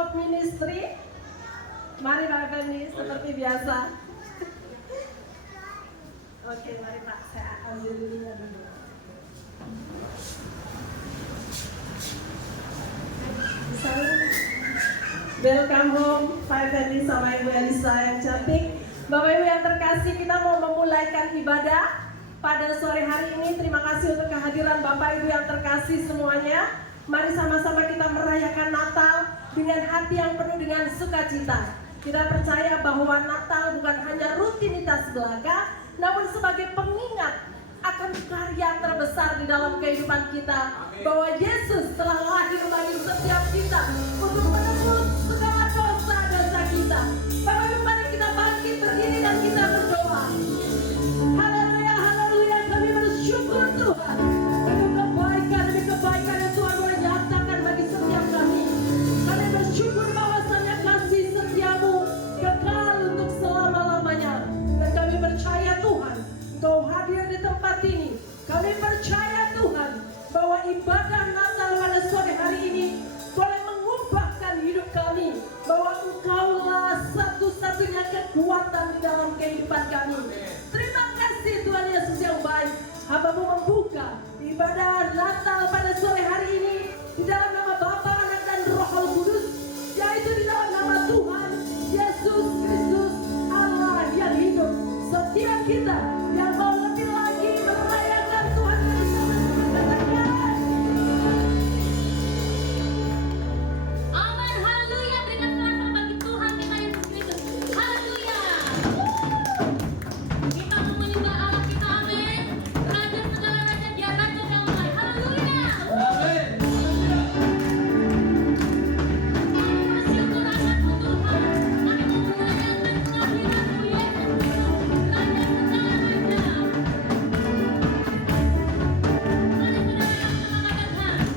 of Ministry. Mari Pak Fendi, seperti biasa. Oke, mari Pak, saya ambil dulunya dulu. Welcome home, Pak Fendi sama Ibu Elisa yang cantik. Bapak Ibu yang terkasih, kita mau memulaikan ibadah pada sore hari ini. Terima kasih untuk kehadiran Bapak Ibu yang terkasih semuanya. Mari sama-sama kita merayakan Natal dengan hati yang penuh dengan sukacita. Kita percaya bahwa Natal bukan hanya rutinitas belaka, namun sebagai pengingat akan karya terbesar di dalam kehidupan kita, bahwa Yesus telah lahir bagi setiap kita untuk menebus segala dosa-dosa kita. Bapak Ibu, mari kita bangkit berdiri dan kita berdoa. Haleluya, haleluya, kami bersyukur Tuhan untuk kebaikan demi kebaikan yang Tuhan boleh nyatakan bagi setiap kami. Kami bersyukur bahwasannya kasih setiamu kekal untuk selama-lamanya. Dan kami percaya Tuhan, Engkau hadir di tempat ini. Kami percaya Tuhan bahwa ibadah Natal pada sore hari ini boleh mengubahkan hidup kami, bahwa Engkaulah satu-satunya kekuatan di dalam kehidupan kami. Terima kasih Tuhan Yesus yang baik. Hamba-Mu membuka ibadah Natal pada sore hari ini di dalam nama Bapa, Anak dan Roh Kudus, yaitu di dalam nama Tuhan Yesus Kristus, Allah yang hidup. Setiap kita yang mau lebih lagi merayakan Tuhan bersama-sama, katakan amin, haleluya. Berikan selamat bagi Tuhan kita Yesus Kristus, haleluya. Kita menyembah Allah kita, amin. Raja segala raja, Dia raja damai, haleluya. Amin. Bersyukur akan Tuhan, kami mau merayakan kelahiran-Mu Yesus Kristus, raja segala raja. Mari saudara yang semangat datang.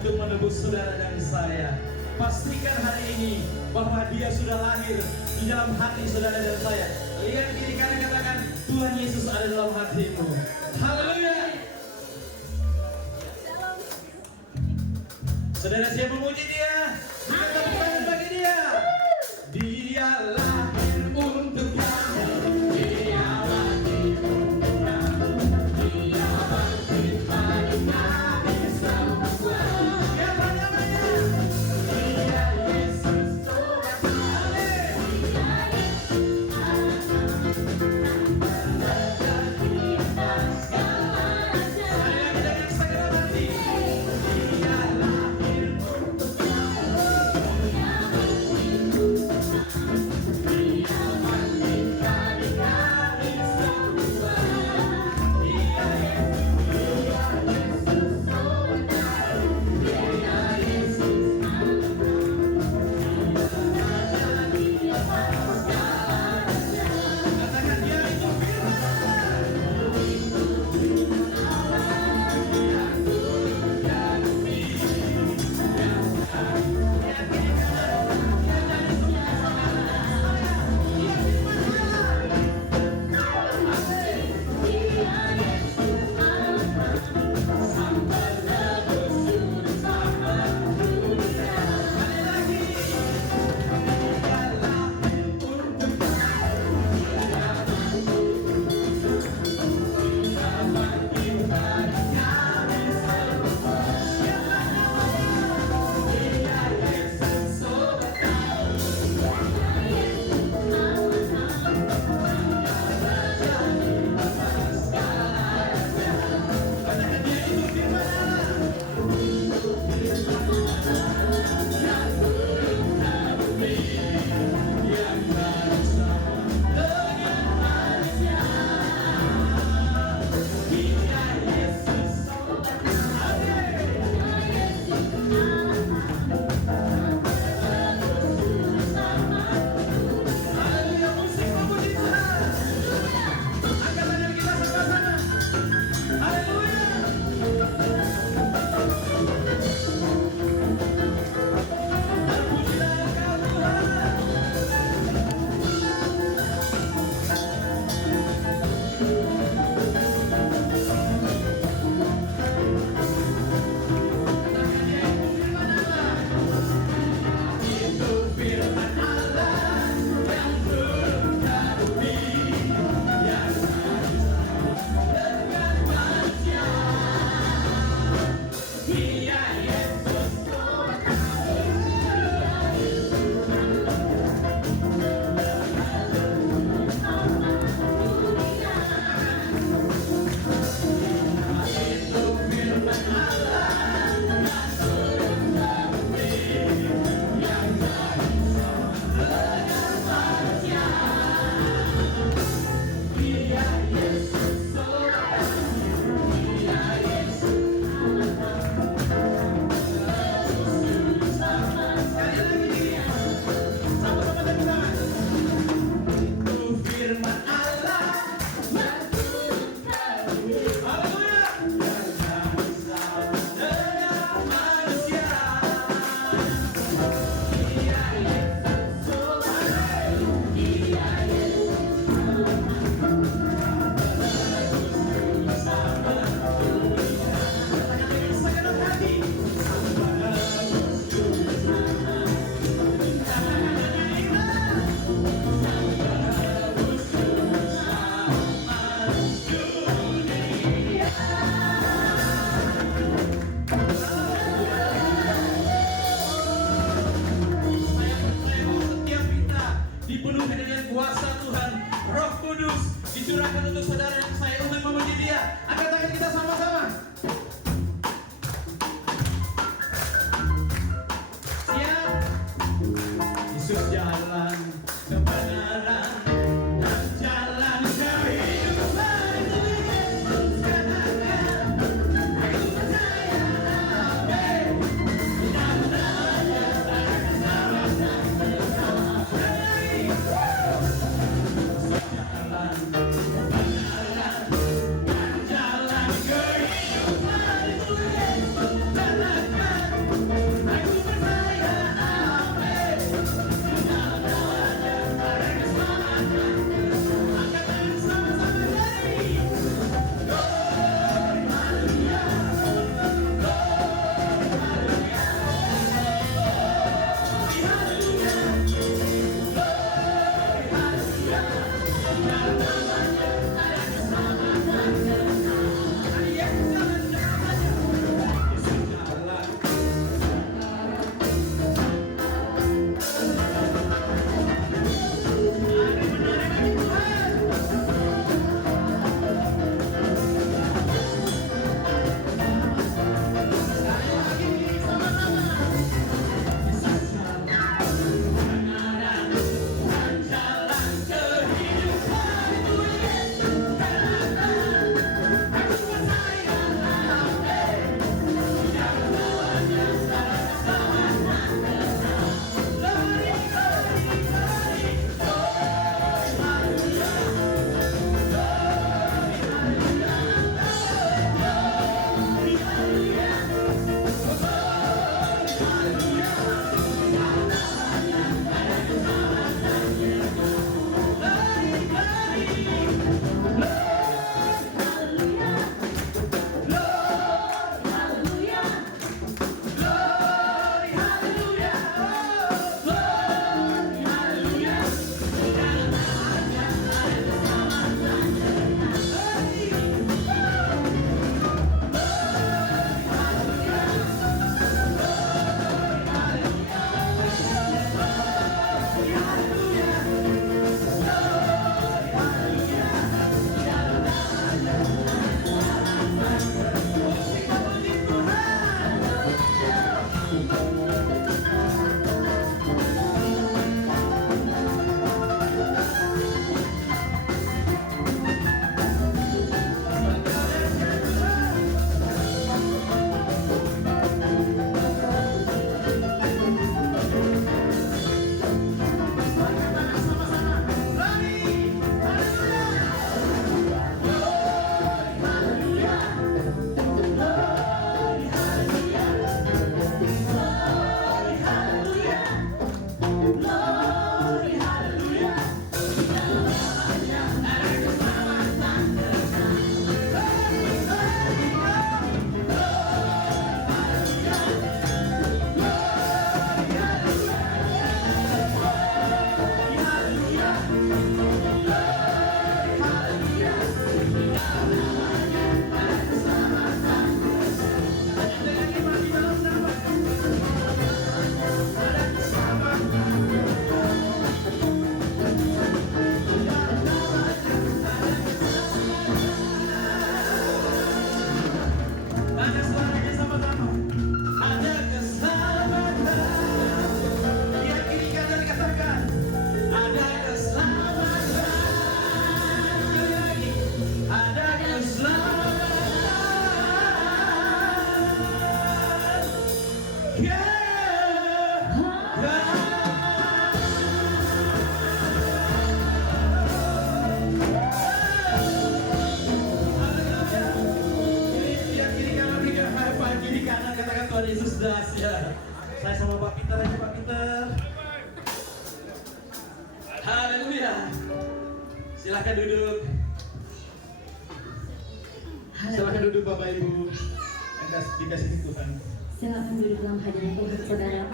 untuk menebus saudara dan saya. Pastikan hari ini bahwa Dia sudah lahir di dalam hati saudara dan saya. Lihat kiri kanan, katakan, Tuhan Yesus ada dalam hatimu. Haleluya. Saudara, saya memuji Dia. Berikan tepuk tangan bagi Dia. Dia lahir untuk kami. Dia lahir untuk kami. Dia bangkit bagi kami semua. Siapa namanya? Dia Yesus Tuhan. Sekali lagi dengan segala hati. Dia lahir untuk kami. Kiri kanan katakan Tuhan Yesus dahsyat. Saya sama Pak Peter aja, Pak Peter. Haleluya. Silakan duduk. Silakan duduk Bapak Ibu. Dikasih Tuhan. Silakan duduk dalam hadirat Tuhan, saudara.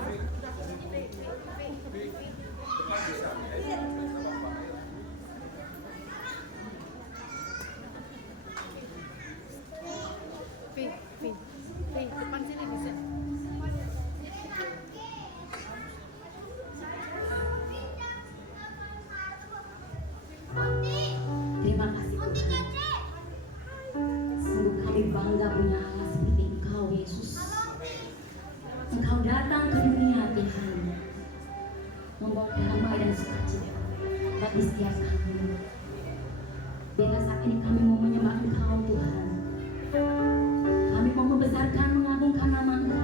Depan sini bisa. Terima kasih Tuhan. Sungguh kami bangga punya Allah seperti Engkau, Yesus. Engkau datang ke dunia, Tuhan, membawa damai dan sukacita bagi setiap kami. Biarlah saat ini kami mau menyembah Engkau, Tuhan. Kami mau membesarkan, mengagungkan nama Engkau.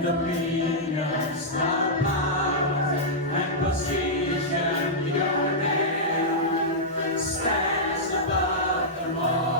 and dominions, the power and position, your name stands above them all.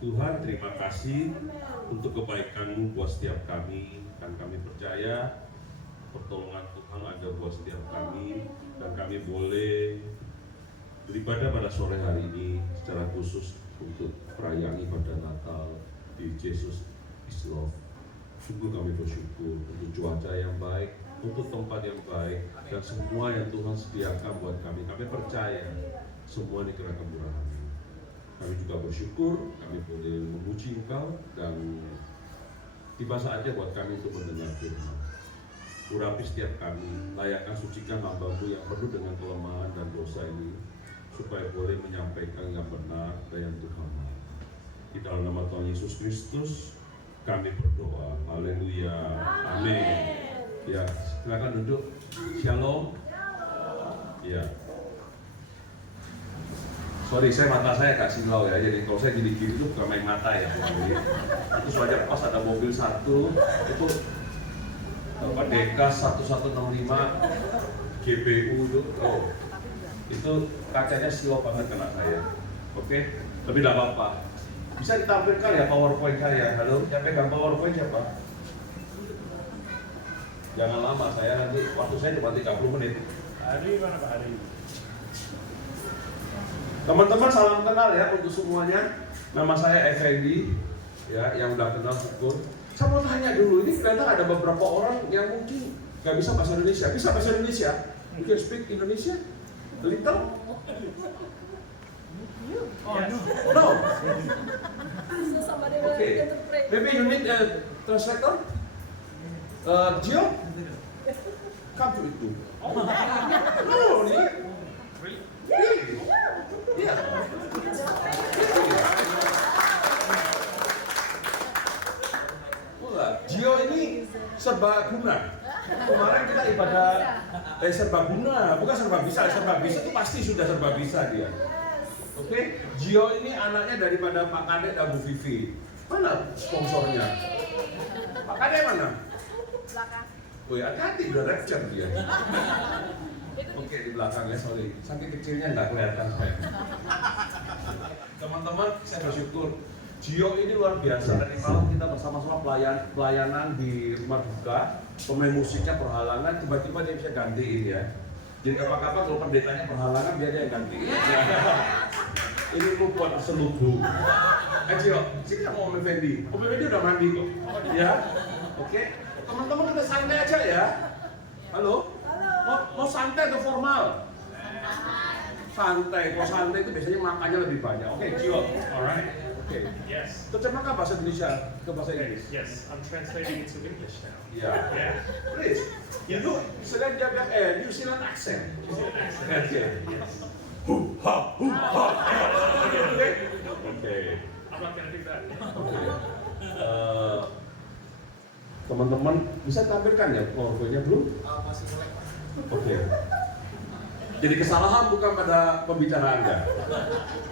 Tuhan, terima kasih untuk kebaikan-Mu buat setiap kami, dan kami percaya pertolongan Tuhan ada buat setiap kami, dan kami boleh beribadah pada sore hari ini secara khusus untuk perayaan ibadah Natal di Jesus is Love. Sungguh kami bersyukur untuk cuaca yang baik, untuk tempat yang baik, dan semua yang Tuhan sediakan buat kami. Kami percaya semua ini karena kemurahan. Kami juga bersyukur kami boleh memuji Engkau, dan tiba saatnya buat kami untuk mendengar firman. Urapi setiap kami, layakkan sucikan hamba-Mu yang penuh dengan kelemahan dan dosa ini, supaya boleh menyampaikan yang benar dan yang Tuhan mau. Di dalam nama Tuhan Yesus Kristus kami berdoa. Haleluya. Amin. Ya, silakan duduk. Shalom. Ya. Sorry, mata saya agak silau ya. Jadi kalau saya gini-gini itu bukan main mata ya. Itu soalnya pas ada mobil satu itu Dekas 1165 GBU itu kacanya silau banget kena saya. Oke, tapi tidak apa-apa. Bisa ditampilkan ya PowerPoint saya. Halo, yang pegang PowerPoint siapa? Jangan lama, saya nanti waktu saya cuma 30 menit. Hari mana Pak Hari? Teman-teman salam kenal ya untuk semuanya. Nama saya Effendi, ya yang udah kenal syukur. Saya mau tanya dulu, ini kelihatan ada beberapa orang yang mungkin nggak bisa bahasa Indonesia. Bisa bahasa Indonesia? You can speak Indonesia? A little? Yes. No. So somebody will Okay. interpret. Maybe you need a translator? Gio? Come to itu. No, really? Really? Yeah. Gio ini serbaguna. Kemarin kita ibadah serbaguna, bukan serba bisa. Serba bisa itu pasti sudah serba bisa dia. Oke, Gio ini anaknya daripada Pak Kade dan Bu Vivi. Mana sponsornya? Pak Kade mana? Belakang. Oh ya, hati-hati udah rapture dia. Oke, di belakangnya, sorry. Saking kecilnya nggak kelihatan saya. Teman-teman, saya bersyukur. Gio ini luar biasa. Tadi malam kita bersama-sama pelayanan di rumah duka. Pemain musiknya perhalangan, tiba-tiba dia bisa gantiin ya. Jadi kapan-kapan kalau pendetanya perhalangan, biar dia yang gantiin. Ini lu buat selubung. Gio, sini sama Om Effendi. Om Effendi udah mandi kok. Ya, oke. Teman-teman kita santai aja ya. Halo? Mau santai atau formal? Santai. Kalau santai itu biasanya makannya lebih banyak. Oke, Gio. Alright. Oke. Yes. Terjemahkan bahasa Indonesia ke bahasa Inggris. Yes, I'm translating into English now. Ya. Yeah. Please. Yes. Itu selain dia bilang New Zealand accent. New Zealand accent. Oke. Yes. Ha. Oke. I'm not gonna do that. Oke. Teman-teman bisa tampilkan ya PowerPoint-nya belum? Masih mulai. Oke. Jadi kesalahan bukan pada pembicara Anda.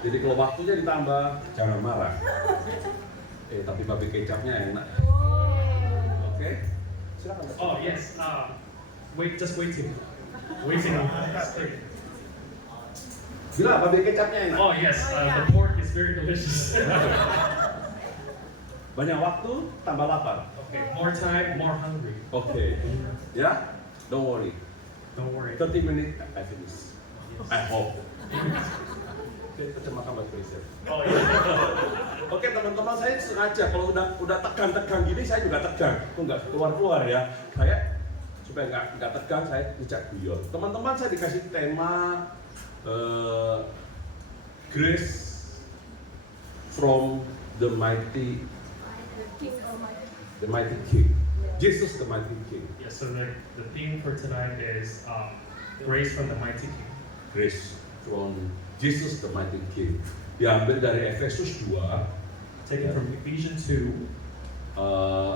Jadi kalau waktunya ditambah, jangan marah. Tapi babi kecapnya enak. Oke. Silakan. Oh yes. Just waiting. Waiting. Gila, babi kecapnya enak. Oh yes. The pork is very delicious. Banyak waktu, tambah lapar. Okay. More time, more hungry. Oke. Ya, don't worry. Don't worry. 30 minutes, I finish. I hope. Oke, terjemahkan bahasa Indonesia. Oh yeah. Oke teman-teman, saya sengaja kalau udah tegang-tegang gini saya juga tegang. Itu nggak keluar-keluar ya. Saya supaya nggak tegang saya bijak guyon. Teman-teman, saya dikasih tema Grace from the mighty King. Jesus the mighty King. Yeah. So the theme for tonight is grace from the mighty King. Grace from Jesus the mighty King. Diambil dari Efesus 2 Taken from Ephesians 2,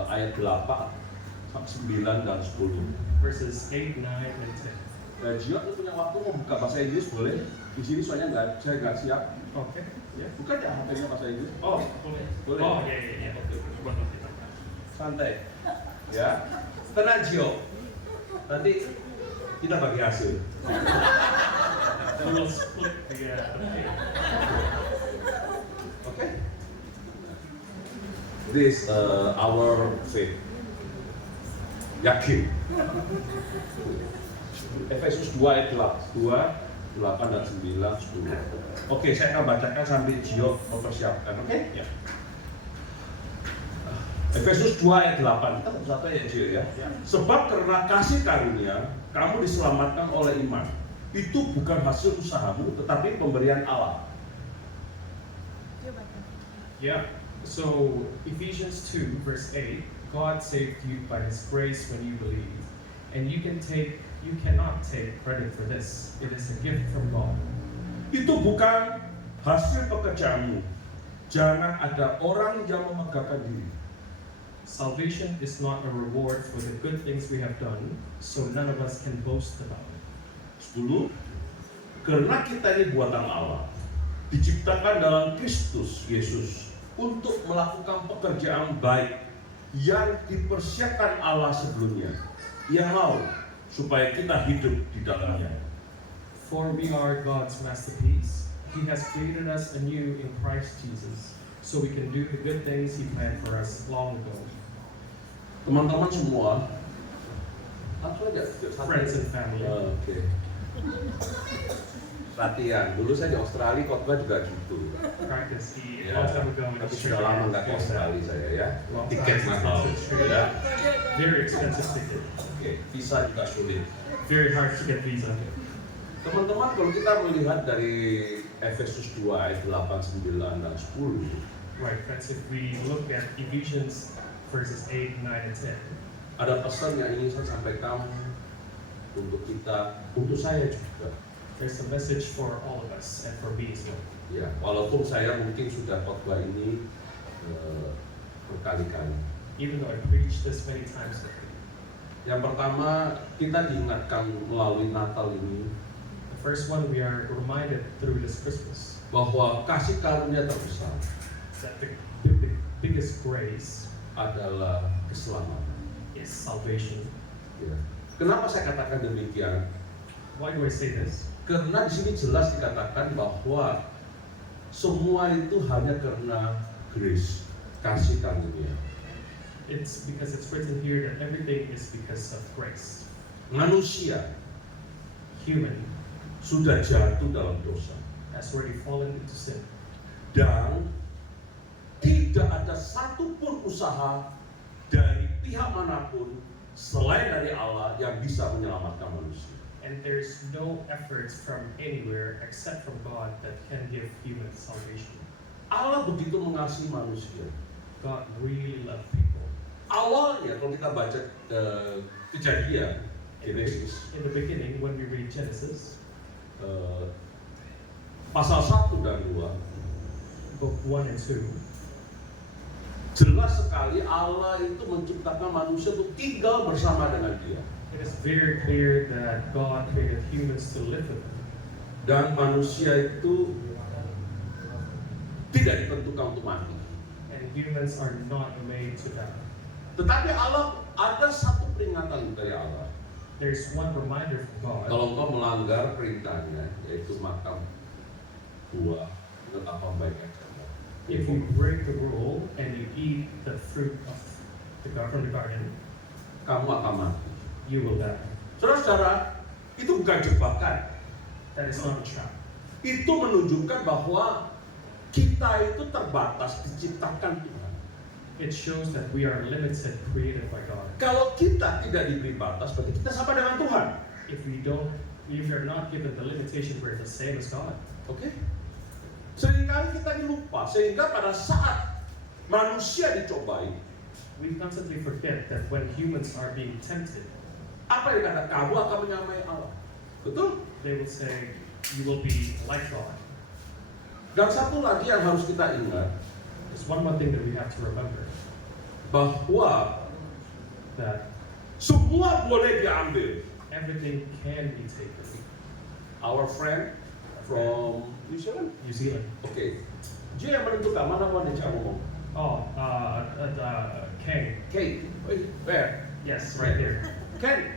ayat 8, 9 dan 10. verses 8, 9, and 10. Gio tuh punya waktu mau buka bahasa Inggris boleh? Di sini soalnya saya nggak siap. Okay. Yeah. Bukan ya HP-nya bahasa Inggris? Oh, boleh. Boleh. Oh, yeah. Oke. Santai. Ya. Tenang Gio. Nanti kita bagi hasil. Then we'll split the. Oke? this our faith. Yakin. Efesus 2 ayat 2, 8 dan 9, 10. Oke, saya akan bacakan sambil Gio mempersiapkan. Oke? Ya. Efesus 2 ayat 8. Kita satu ayat Gio ya. Sebab karena kasih karunia kamu diselamatkan oleh iman. Itu bukan hasil usahamu, tetapi pemberian Allah. Yeah. So Ephesians 2 verse 8, God saved you by His grace when you believe, and you cannot take credit for this. It is a gift from God. Itu bukan hasil pekerjaanmu. Jangan ada orang yang memegahkan diri. Salvation is not a reward for the good things we have done, so none of us can boast about it. 10. Karena kita ini buatan Allah, diciptakan dalam Kristus Yesus untuk melakukan pekerjaan baik yang dipersiapkan Allah sebelumnya. Ia mau supaya kita hidup di dalamnya. For we are God's masterpiece. He has created us anew in Christ Jesus, so we can do the good things He planned for us long ago. Teman-teman semua, langsung aja. Friends and family. Oke. Latihan. Dulu saya di Australia khotbah juga gitu. Practice. Ya, Long time ago in tapi sudah lama nggak ke Australia saya ya. Long Tiket time mahal. since Ya. Very expensive ticket. Oke, visa juga sulit. Very hard to get visa. Teman-teman, kalau kita melihat dari Efesus 2 ayat 8, 9 dan 10, Right, friends, if we look at Ephesians verses 8, 9, and 10, ada pesan yang ingin saya sampaikan untuk kita, untuk saya juga. there's a message for all of us and for me as well. Ya, walaupun saya mungkin sudah khotbah ini berkali-kali. Even though I preached this many times lately. Yang pertama, kita diingatkan melalui Natal ini The first one, we are reminded through this Christmas bahwa kasih karunia terbesar that the biggest grace adalah keselamatan. is salvation. Ya. Kenapa saya katakan demikian? Why do I say this? Karena di sini jelas dikatakan bahwa semua itu hanya karena grace, kasih karunia. It's because it's written here that everything is because of grace. Manusia Human sudah jatuh dalam dosa has already fallen into sin. dan tidak ada satupun usaha dari pihak manapun selain dari Allah yang bisa menyelamatkan manusia. And there's no efforts from anywhere except from God that can give human salvation. Allah begitu mengasihi manusia. God really loved people. Awalnya kalau kita baca Kejadian, Genesis, In the beginning, when we read Genesis, pasal 1 dan 2, book 1 and 2, jelas sekali Allah itu menciptakan manusia untuk tinggal bersama dengan Dia. it is very clear that God created humans to live with Him. Dan manusia itu tidak ditentukan untuk mati. And humans are not made to die. Tetapi Allah ada satu peringatan dari Allah. There's one reminder from God. Kalau engkau melanggar perintahnya, yaitu makan buah ketetapan baik dan jahat. If you break the rule and you eat the fruit of from the garden, Kamu akan mati. you will die. Saudara-saudara, itu bukan jebakan. That is not a trap. Itu menunjukkan bahwa kita itu terbatas, diciptakan Tuhan. It shows that we are limited, created by God. Kalau kita tidak diberi batas, berarti kita sama dengan Tuhan. If you're not given the limitation, we're the same as God. Oke? Seringkali kita ini lupa, sehingga pada saat manusia dicobai, We constantly forget that when humans are being tempted, apa yang kata kamu akan menyamai Allah. Betul? they will say, you will be like God. Dan satu lagi yang harus kita ingat, There's one more thing that we have to remember, bahwa that semua boleh diambil. everything can be taken. Our friend from New Zealand. New Zealand. Oke. Dia yang menentukan mana mau dia ngomong. Oh, Ken. Kate, where? Yes, right there. Ken,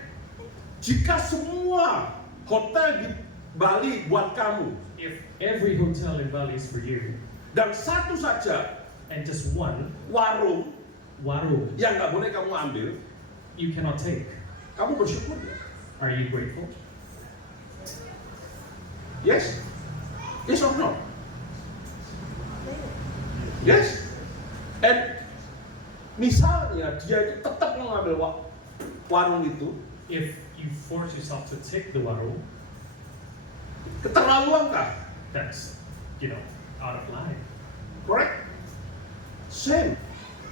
jika semua hotel di Bali buat kamu If every hotel in Bali is for you, dan satu saja and just one warung warung yang nggak boleh kamu ambil, you cannot take. kamu bersyukur ya? Are you grateful? Yes? Yes or no? Yes? And misalnya dia itu tetap mengambil warung itu, If you force yourself to take the warung, keterlaluankah? that's, out of line. Correct? Same.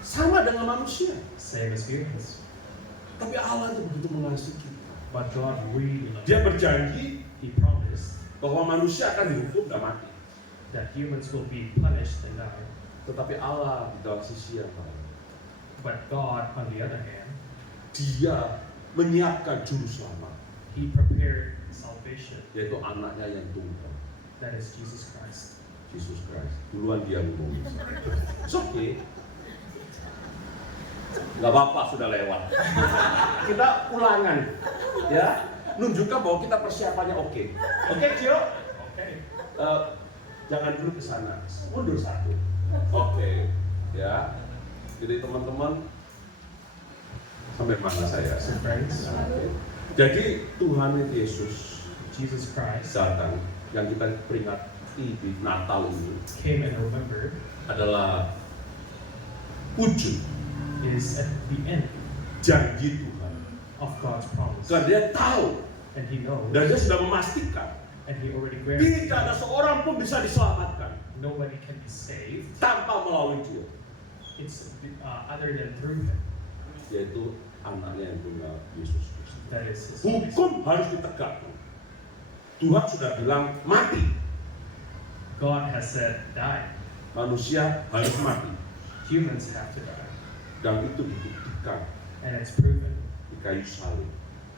Sama dengan manusia. Same as humans. Tapi Allah itu begitu mengasihi kita. But God really loves Dia us. berjanji He promised bahwa manusia akan dihukum dan mati. that humans will be punished and die. Tetapi Allah di dalam sisi yang lain, But God, on the other hand, Dia menyiapkan juru selamat, He prepared salvation. yaitu anaknya yang tunggal, That is Jesus Christ. Yesus Kristus. Duluan dia ngomong. It's okay. Nggak apa-apa, sudah lewat. Kita ulangan, ya, nunjukkan bahwa kita persiapannya oke. Oke, Cio? Okay. Jangan dulu ke sana, mundur satu. Oke, ya. Jadi teman-teman, sampai mana saya? So friends, Oke. Jadi Tuhan Yesus Jesus Christ datang, yang kita peringati di Natal ini came and remembered adalah wujud is at the end janji Tuhan. of God's promise. Karena dia tahu And He knows, dan dia sudah memastikan and He already guaranteed tidak ada seorang pun bisa diselamatkan nobody can be saved. tanpa melalui dia, It's other than through Him. yaitu anaknya yang tunggal, Yesus Kristus. That is His Hukum harus ditegakkan. Tuhan sudah bilang mati, God has said die. manusia harus mati, Humans have to die. dan itu dibuktikan And it's proven di kayu salib,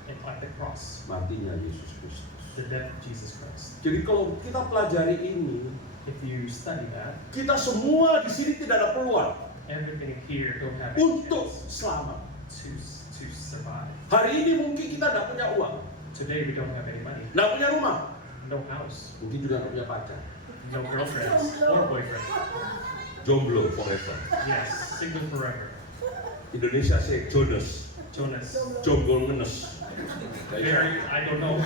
at the cross, matinya Yesus Kristus. the death of Jesus Christ. Jadi kalau kita pelajari ini, If you study that, kita semua di sini tidak ada peluang everything here don't have any untuk chance selamat. to survive. Hari ini mungkin kita tidak punya uang, Today we don't have any money, tidak punya rumah, no house, mungkin juga tidak punya pacar. no girlfriends or boyfriend. Jomblo forever. Yes, single forever. Indonesia sih Jonas, Jonas, jomblo ngenes. very, I don't know.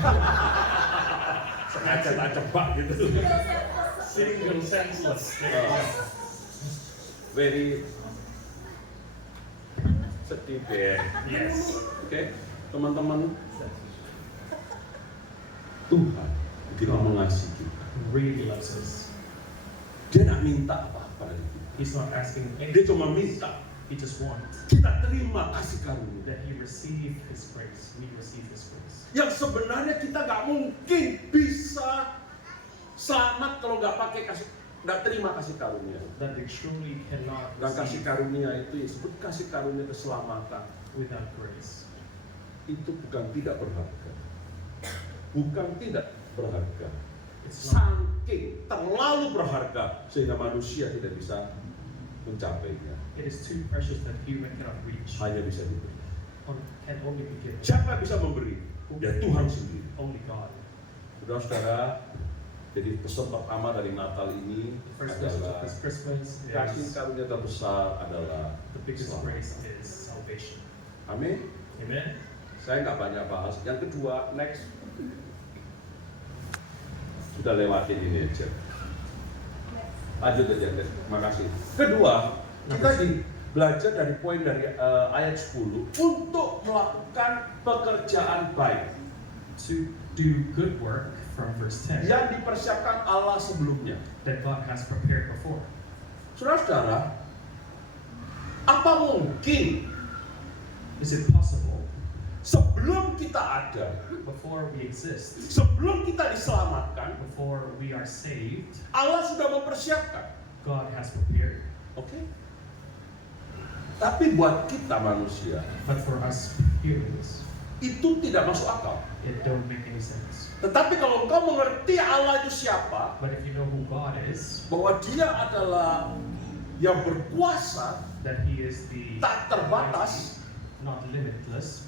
Sengaja cebak gitu. Single senseless. Very sedih deh. Yes. Oke, teman-teman, Tuhan begitu mengasihi kita. Really loves us. Dia tidak minta apa-apa dari kita. He's not asking Dia anything. cuma minta He just wants kita terima kasih karunia. that He receive His grace. We receive His grace. Yang sebenarnya kita nggak mungkin bisa selamat kalau nggak pakai kasih, nggak terima kasih karunia. That we truly cannot Dan kasih receive karunia itu ya sebut kasih karunia keselamatan. without grace. Itu bukan tidak berharga, bukan tidak berharga. It's not, Saking terlalu berharga sehingga manusia tidak bisa mencapainya, it is too precious that human cannot reach. hanya bisa diberi. Can only be given. Siapa yang bisa memberi? Ya Tuhan sendiri. Only God. Saudara-saudara, jadi pesan pertama dari Natal ini The first message of adalah this Christmas kasih is karunia terbesar adalah the biggest selamat. grace is salvation. Amin. Amen. Saya nggak banyak bahas. Yang kedua, next. Sudah lewatin ini aja. Lanjut aja, terima kasih. Kedua, kita belajar dari poin dari ayat 10 untuk melakukan pekerjaan baik To do good work from verse 10 yang dipersiapkan Allah sebelumnya. that God has prepared before. Saudara-saudara, apa mungkin Is it possible sebelum kita ada, before we exist, sebelum kita diselamatkan, before we are saved, Allah sudah mempersiapkan? God has prepared? Oke. Tapi buat kita manusia, But for us humans, itu tidak masuk akal. it don't make any sense. Tetapi kalau engkau mengerti Allah itu siapa, But if you know who God is, bahwa Dia adalah yang berkuasa, that He is the tak terbatas, not limitless,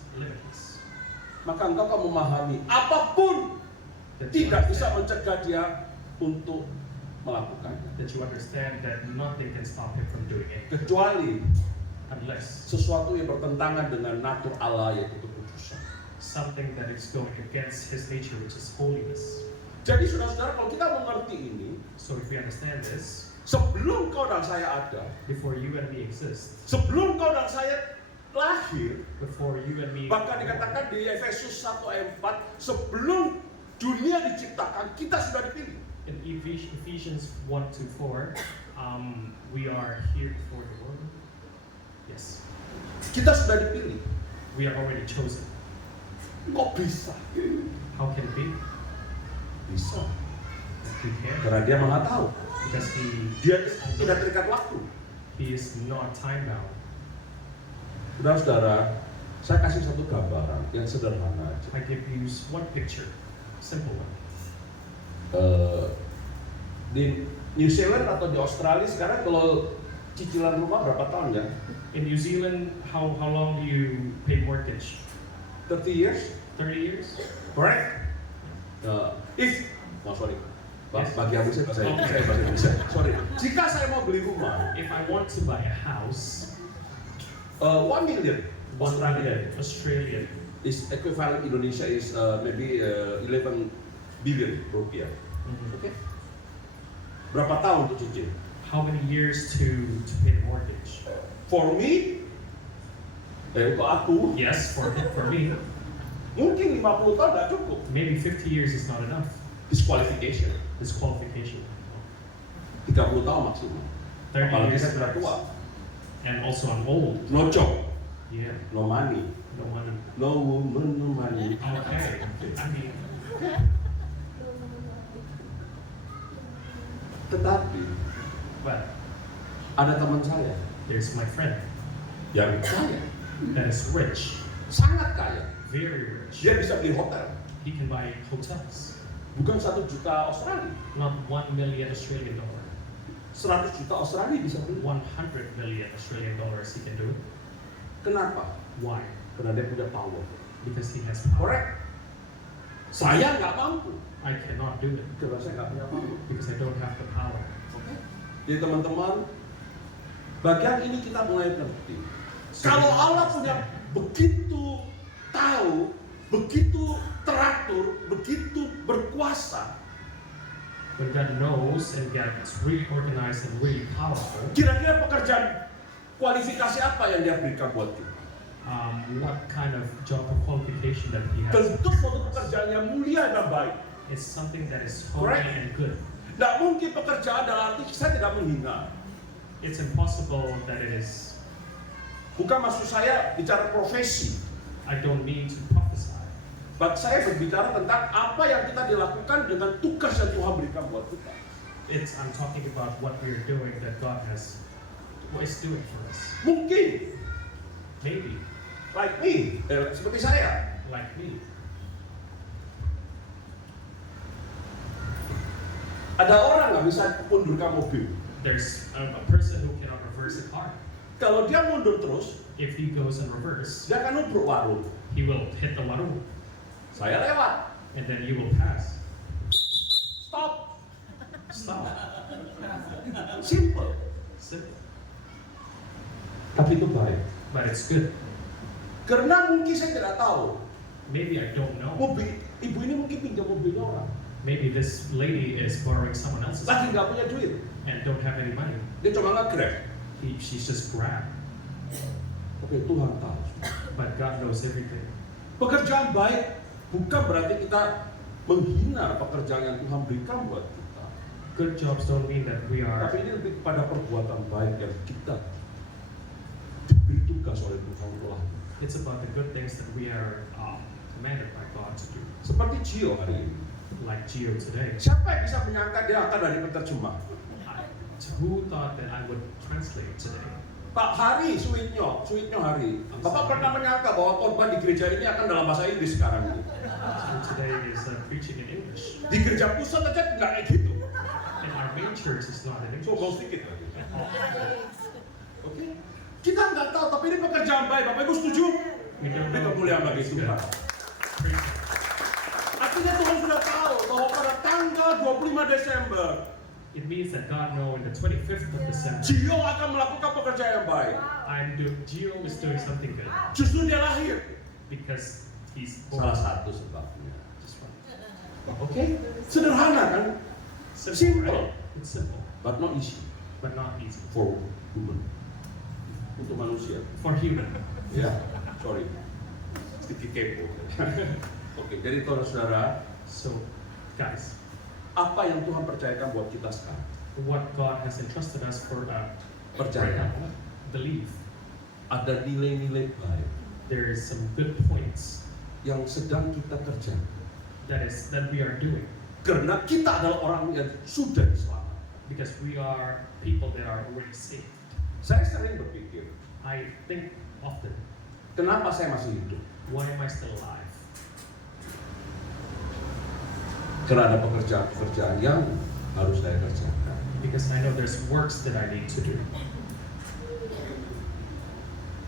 maka engkau akan memahami apapun that tidak God bisa said mencegah Dia untuk melakukannya. that you understand that nothing can stop him from doing it Kecuali unless sesuatu yang bertentangan dengan natur Allah yaitu kekudusan. something that is going against his nature, which is holiness. Jadi saudara-saudara, kalau kita mengerti ini, So if we understand this, sebelum kau dan saya ada, before you and me exist, sebelum kau dan saya lahir, before you and me, bahkan dikatakan di Efesus 1 ayat 4, sebelum dunia diciptakan, kita sudah dipilih. in Ephesians 1-4, we are here before the world. Yes, Kita sudah dipilih. we are already chosen. Kok bisa? How can it be? Bisa. He can, Karena dia maha tahu. because Dia tidak terikat waktu. he is not time bound. Saudara-saudara, saya kasih satu gambaran yang sederhana aja. I give you one picture, simple one. Di New Zealand atau di Australia sekarang kalau cicilan rumah berapa tahun ya? In New Zealand, how long do you pay mortgage? 30 years? 30 years? Correct? Sorry. Yes. Bagi aku saya bahasa Indonesia. Sorry. Jika saya mau beli rumah, If I want to buy a house, 1 million Australian is equivalent Indonesia is maybe 11 billion rupiah. Okay. Berapa tahun untuk cicil? how many years to pay the mortgage? For me, untuk aku, Yes, for me, mungkin 50 tahun nggak cukup. maybe 50 years is not enough. Disqualification. Disqualification. 30 tahun maksimal. 30 Apalagi years saya sudah tua. And also I'm old. No job, Yeah, no money, no money. no woman, no money. Okay, I mean, Tetapi but ada teman saya there's my friend yang kaya, that is rich, sangat kaya. very rich. Dia bisa beli hotel, He can buy hotels. bukan 1 juta Australia, Not 1 million Australian dollar. 100 juta Australia bisa beli. 100 million Australian dollars he can do it. Kenapa? Why? Karena dia punya power. Because he has power. Correct. Saya nggak mampu, I cannot do it karena saya nggak punya power. because I don't have the power. Jadi teman-teman, bagian ini kita mulai ngerti. Kalau Allah punya begitu tahu, begitu teratur, begitu berkuasa, When God knows and God is really organized and really powerful, kira-kira pekerjaan kualifikasi apa yang dia berikan buat kita? what kind of job or qualification that he has Tentu suatu pekerjaan yang mulia dan baik. is something that is holy Correct. and good. Tidak mungkin pekerjaan dalam arti saya tidak menghina. It's impossible that it is. Bukan maksud saya bicara profesi. I don't mean to prophesy. But saya berbicara tentang apa yang kita dilakukan dengan tugas yang Tuhan berikan buat kita. I'm talking about what we are doing that God is doing for us. Mungkin, Maybe, like me, seperti saya. like me, Ada orang nggak bisa mundurkan mobil. there's a person who cannot reverse a car. Kalau dia mundur terus, If he goes in reverse, dia akan nubruk warung. he will hit the warung, Saya lewat, and then you will pass. stop, Stop. simple. Simple. Tapi itu baik. But it's good. Karena mungkin saya tidak tahu, Maybe I don't know. mobil ibu ini mungkin pinjam mobilnya orang, Maybe this lady is borrowing someone else's lagi car nggak punya duit. and don't have any money. Dia cuma nge-grab. She's just grabbed. Oke, Tuhan tahu. But God knows everything. Pekerjaan baik bukan berarti kita menghina pekerjaan yang Tuhan berikan buat kita. Good jobs don't mean that we are. Tapi ini lebih kepada perbuatan baik yang kita diberi tugas oleh Tuhan untuk lakukan. It's about the good things that we are commanded by God to do. Seperti Gio hari ini. Like Gio today. Siapa yang bisa menyangka dia akan dari penerjemah? Who thought that I would translate today? Pak Hari, Suitnyo Hari. Bapak pernah menyangka bahwa khotbah di gereja ini akan dalam bahasa Inggris sekarang ini? So today is preaching in English. Di gereja pusat aja nggak kayak gitu. And our main church is not in English. Sombong sedikit lagi. Oke? Kita nggak tahu, tapi ini pekerjaan baik. Bapak Ibu setuju? We don't Ini know. kemuliaan bagi It's good. Tuhan. Praise God. Artinya Tuhan sudah tahu bahwa pada tanggal 25 Desember It means that God knows in the 25th of December, Gio akan melakukan pekerjaan yang baik. Gio is doing something good Justru dia lahir. because he's Salah born. satu sebabnya. Just one. Oke, sederhana kan? Simple. Right? It's simple, But not easy but not easy. for human. Untuk manusia. For human. Ya, sorry. Sedikit kepo. Oke, jadi saudara, So, guys, apa yang Tuhan percayakan buat kita sekarang? what God has entrusted us for Percaya. believe. Ada nilai-nilai baik There is some good points yang sedang kita kerjakan. that we are doing Karena kita adalah orang yang sudah diselamatkan. because we are people that are already saved. Saya sering berpikir, I think often, kenapa saya masih hidup? why am I still alive? Karena ada pekerjaan-pekerjaan yang harus saya kerjakan. Because I know there's works that I need to do.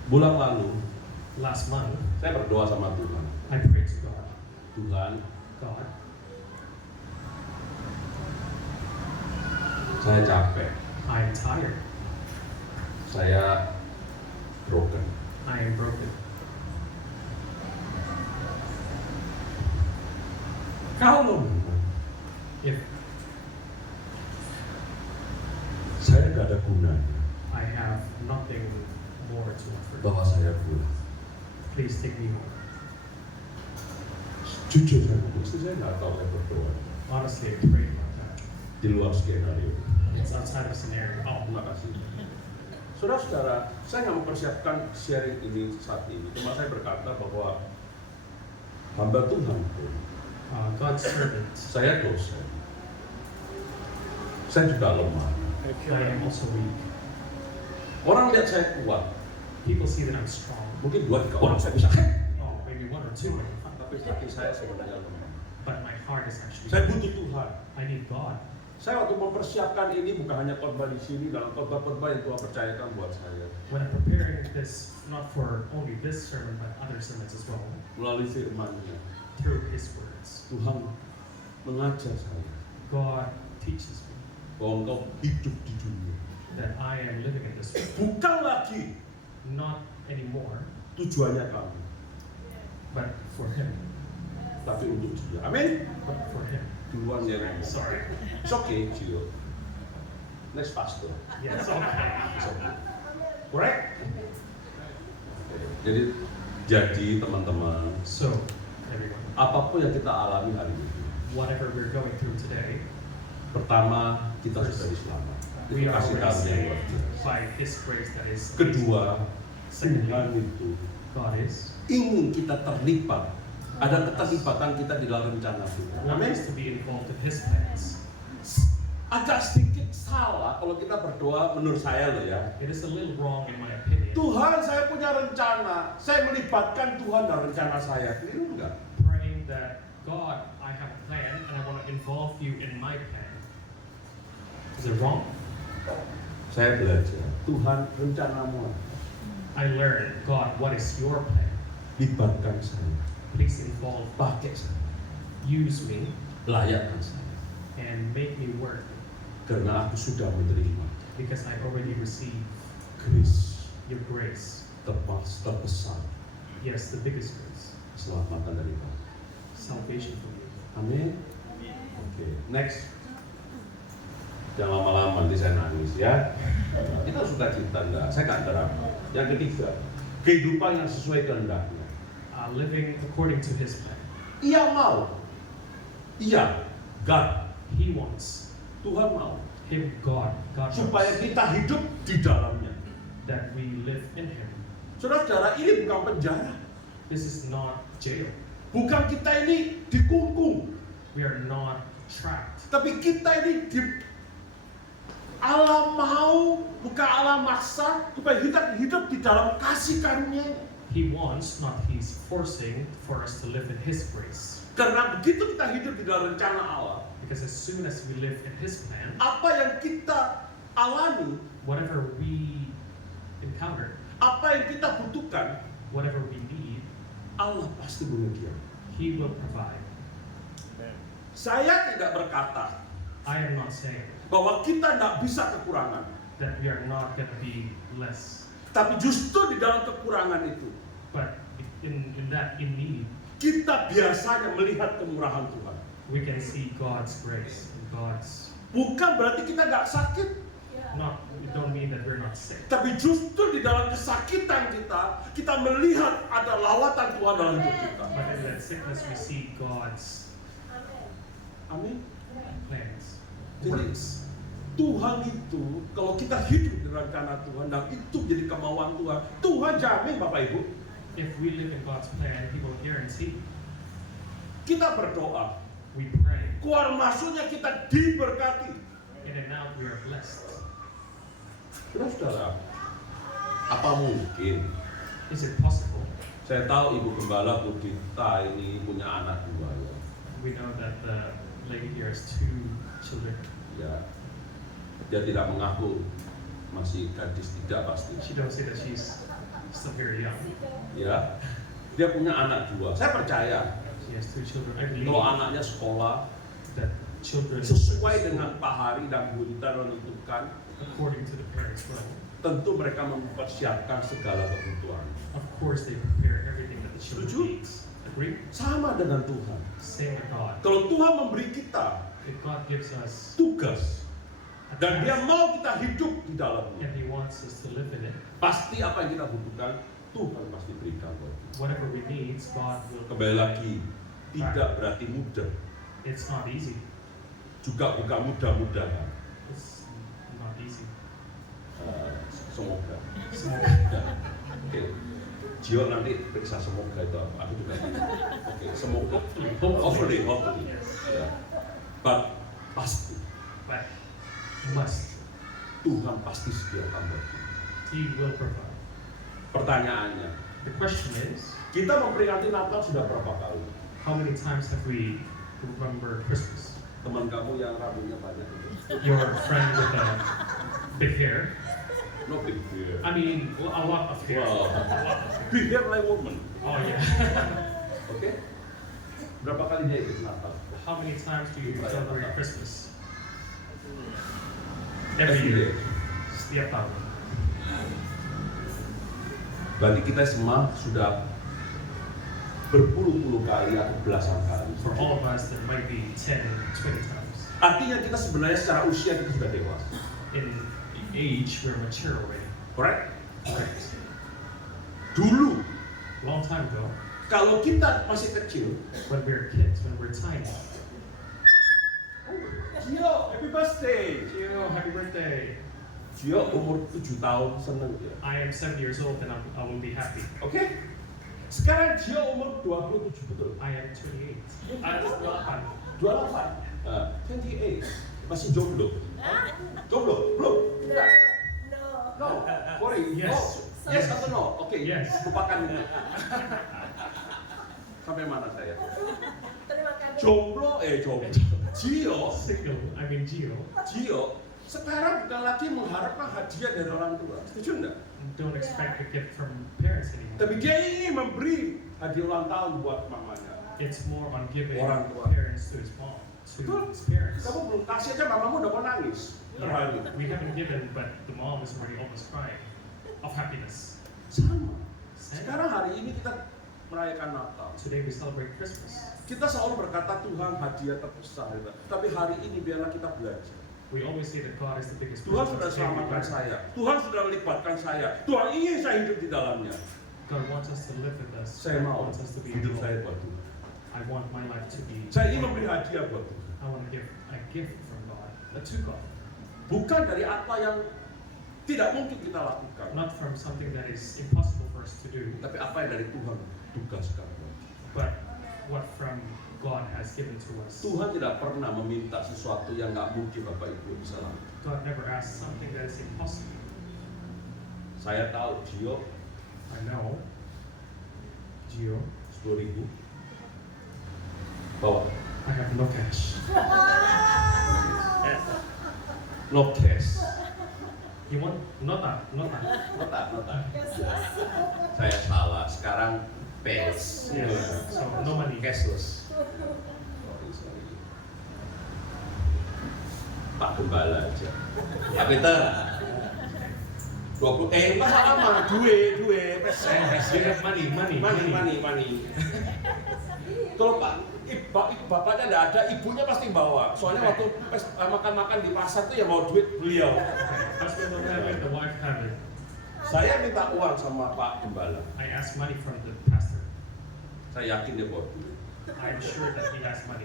Bulan lalu, Last month, saya berdoa sama Tuhan. I prayed to God, Tuhan, God, saya capek. I am tired. Saya broken. I am broken. Kalau If saya tidak ada gunanya, I have nothing more to offer, bahwa saya pulang. please take me home. Jujur saya ngomong, istri saya nggak tahu saya berdoa Honestly, I prayed about that. di luar skenario. It's outside of scenario. Oh, Terima kasih. Saudara-saudara, saya nggak mempersiapkan sharing ini saat ini. Cuma saya berkata bahwa hamba Tuhan pun, God's servant, saya dosen. Saya juga lemah. I am also weak. Orang lihat saya kuat, People see that I'm strong. mungkin 2-3 orang saya bisa. Oh, maybe one or two, Tapi hati saya sebenarnya lemah. but my heart is actually. Saya butuh Tuhan. I need God. Saya waktu mempersiapkan ini bukan hanya khotbah di sini, dalam khotbah-khotbah yang Tuhan percayakan buat saya. When I'm preparing this, not for only this sermon, but other sermons as well, Melalui firman-Nya, through His words, Tuhan mengajar saya God teaches me bahwa engkau hidup di dunia. that I am living in this world, Bukan lagi not anymore, tujuannya kamu, but for Him. tapi untuk dia. Amin. But for Him. Duluan dia ngomong. Sorry. It's okay, Gio. Next pastor. Yes, okay. It's okay. Correct? Jadi teman-teman, So, everyone, apapun yang kita alami hari ini, whatever we're going through today, pertama kita sudah diselamatkan. we Itu are kasih already karunia yang luar saved biasa. by His grace that is. Kedua, Secondly, Tuhan itu God is. ingin kita terlibat. Ada keterlibatan kita di dalam rencana Tuhan. Want Amin. us to be involved in His plans. Agak sedikit salah kalau kita berdoa menurut saya loh ya. It is a little wrong in my opinion. Tuhan, saya punya rencana. Saya melibatkan Tuhan dalam rencana saya. Keliru enggak? Praying that God, I have a plan and I want to involve you in my plan. Is it wrong? Saya belajar. Tuhan, rencanamu apa? I learned, God, what is your plan? Libatkan saya. Please involve, Pakai saya. use me, Layakkan saya. and make me work Karena aku sudah menerima because I already received grace your grace. terbesar. Yes, the biggest grace. Keselamatan dari Tuhan. Salvation from you. Amin. Oke, next. Jangan lama-lama nanti saya nangis ya. Kita suka cita enggak? Saya nggak drama. Yang ketiga, kehidupan yang sesuai kehendaknya. Living according to His plan. Ia mau. Iya, God. He wants Tuhan mau Him, God supaya wants kita hidup di dalamnya. that we live in Him. Saudara-saudara, ini bukan penjara. This is not jail. Bukan kita ini dikungkung, We are not trapped. tapi kita ini di Allah mau, bukan Allah maksa, supaya kita hidup di dalam kasih karunia. He wants, not He's forcing, for us to live in His grace. Karena begitu kita hidup di dalam rencana Allah, Because as soon as we live in His plan, apa yang kita alami, whatever we encounter, apa yang kita butuhkan, whatever we need, Allah pasti menyediakan. He will provide. Saya tidak berkata I am not saying bahwa kita tidak bisa kekurangan. that we are not going to be less. Tapi justru di dalam kekurangan itu, But in need, kita biasanya melihat kemurahan Tuhan. we can see God's grace and God's. Bukan berarti kita nggak sakit, It don't mean that we're not sick. tapi justru di dalam kesakitan kita melihat ada lawatan Tuhan dalam hidup kita. But in that sickness, we see God's Amin. plans, Jadi works. Tuhan itu, kalau kita hidup di rencana Tuhan dan itu jadi kemauan Tuhan, Tuhan jamin Bapak Ibu. If we live in God's plan, He will guarantee. Kita berdoa, We pray, keluar masuknya kita diberkati. in and out we are blessed. Saudara, apa mungkin? Is it possible? Saya tahu Ibu Gembala Budita ini punya anak 2 ya. We know that the lady here has 2 children. Ya, dia tidak mengaku masih gadis, tidak pasti. She don't say that she's still very young. Ya, dia punya anak 2. Saya percaya She has 2 children. I believe kalau anaknya sekolah that children, sesuai dengan Pak Hari dan Bu Rita menentukan, according to the parents' will, tentu mereka mempersiapkan segala kebutuhan. of course they prepare everything that the children Setuju? needs. Agree? Sama dengan Tuhan. Same with God. Kalau Tuhan memberi kita If God gives us tugas a dan Dia task mau kita hidup di dalamnya, and He wants us to live in it, pasti apa yang kita butuhkan Tuhan pasti berikan buat kita. whatever we need, God will. Kembali lagi, tidak berarti mudah, It's not easy. juga bukan mudah-mudahan. It's not easy. Semoga. Semoga. Ya. Oke. Gio nanti periksa semoga itu apa? Aku juga tidak. Oke, semoga. Hopefully. Ya. But pasti But must. Tuhan pasti sediakan buat kita. He will provide. Pertanyaannya, The question is, kita memperingati Natal sudah berapa kali? how many times have we remembered Christmas? Teman kamu yang rambutnya banyak itu? Your friend with the big hair. No big deal. I mean, a lot of hair. Wow. A lot of hair. Big hair like woman. Oh yeah. Oke? Berapa kali dia ikut Natal? How many times do you Right. celebrate Christmas? Every Every year. year. Setiap tahun. Berarti kita semua sudah berpuluh-puluh kali atau belasan kali. For all of us, there might be 10, 20 times. Artinya kita sebenarnya secara usia kita sudah dewasa. In age, we're mature already. Correct? Right. Dulu, Long time ago, kalau kita masih kecil, when we're kids, when we're tiny. Gio, happy birthday. Gio, happy birthday. Gio umur 7 tahun, seneng dia. I am 7 years old and I will be happy. Oke? Sekarang Gio umur 27, betul? I am 28. I am 28. 28. 28. Masih jomblo. Jomblo? Belum? Tidak. No. Sorry. Yes. No. Yes atau no? Oke. Yes. Lupakan itu. Sampai mana saya? Terima kasih. Jomblo. Gio. Single, I mean Gio. Gio. Sekarang bukan lagi mengharapkan hadiah dari orang tua. Setuju enggak? Don't expect a gift from parents anymore. Tapi dia ingin memberi hadiah ulang tahun buat mamanya. It's more on giving Orang tua. parents to his mom, to Betul. his parents. Kamu belum kasih aja mamamu udah mau nangis. Terharu. We haven't given, but the mom is already almost crying of happiness. Sama. Same. Sekarang hari ini kita merayakan Natal. Today we celebrate Christmas. Kita selalu berkata Tuhan hadiah terbesar, gitu. Tapi hari ini biarlah kita belajar. We always say that God is the biggest. Tuhan present. sudah Today we selamatkan learn saya. Tuhan sudah melibatkan saya. Tuhan ingin saya hidup di dalamnya. God wants us to live with us. Saya God mau wants us to be hidup involved. saya buat Tuhan. I want my life to be. Saya ingin memberi hadiah buat Tuhan. I want to give a gift from God, to God, Bukan dari apa yang tidak mungkin kita lakukan, not from something that is impossible for us to do, tapi apa yang dari Tuhan tugaskan. but what from God has given to us. Tuhan tidak pernah meminta sesuatu yang nggak mungkin Bapak Ibu bisa lakukan. God never asks something that is impossible. Saya tahu Gio I know, Gio, 10.000. Bawa. I have no cash. No cash. You want nota? Nota. Saya salah. Sekarang Yes. Yes. So no money. Cashless. Sorry. Pak Gembala aja. Pak Peter. 20 masa lama, duwe, money. Kalau bapaknya tidak ada, ibunya pasti bawa. Soalnya waktu makan-makan di pasar tuh ya mau duit beliau. Husband will have it, the wife have it. Saya minta uang sama Pak Gembala. I ask money from the pastor. Saya yakin dia bawa duit. I'm sure that he has money.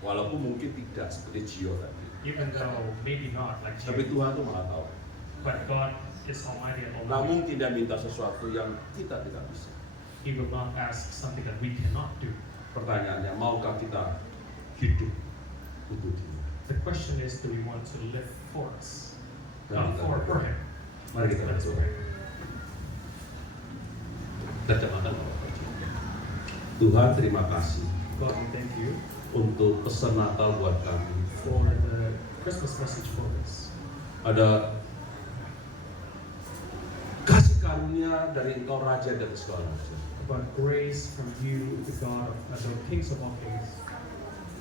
Walaupun mungkin tidak seperti Gio tadi. Even though maybe not like Tapi you. Tuhan tuh maha tahu. But God is almighty and Namun almighty. tidak minta sesuatu yang kita tidak bisa. He will not ask something that we cannot do. Pertanyaannya, maukah kita hidup untuk Dia? The question is, do we want to live for us? Dan kita For him. Mari kita Let's berdoa. pray. Terjemahkan Bapak. Tuhan, terima kasih God, we thank you untuk pesan Natal buat kami. for the Christmas message for us. Ada kasih karunia dari Engkau Raja dari segala raja. About grace from you, the God of the kings of all kings.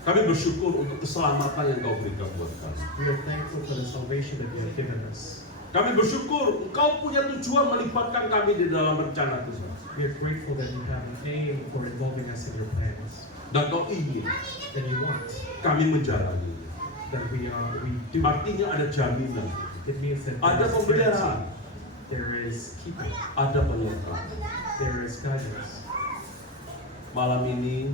Kami bersyukur untuk keselamatan yang Kau berikan buat kami. We are thankful for the salvation that you have given us. Kami bersyukur Engkau punya tujuan melibatkan kami di dalam rencana Tuhan. We are grateful that you have an aim for involving us in your plans. Dan Kau ingin That you want kami menjalani. that we do. Artinya ada jaminan, It means that ada there is pemeliharaan, guarantee, there is keeping, ada penyertaan. there is guidance. Malam ini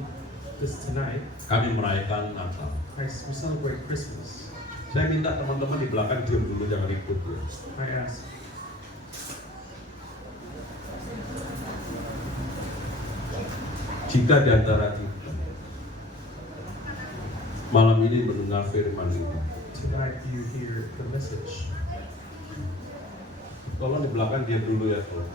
This tonight, kami merayakan Natal. we celebrate Christmas. Saya minta teman-teman di belakang diam dulu, jangan ikut ya. I ask, Jika di antara kita malam ini mendengar firman itu, tonight you hear the message. tolong di belakang diam dulu ya Tuhan.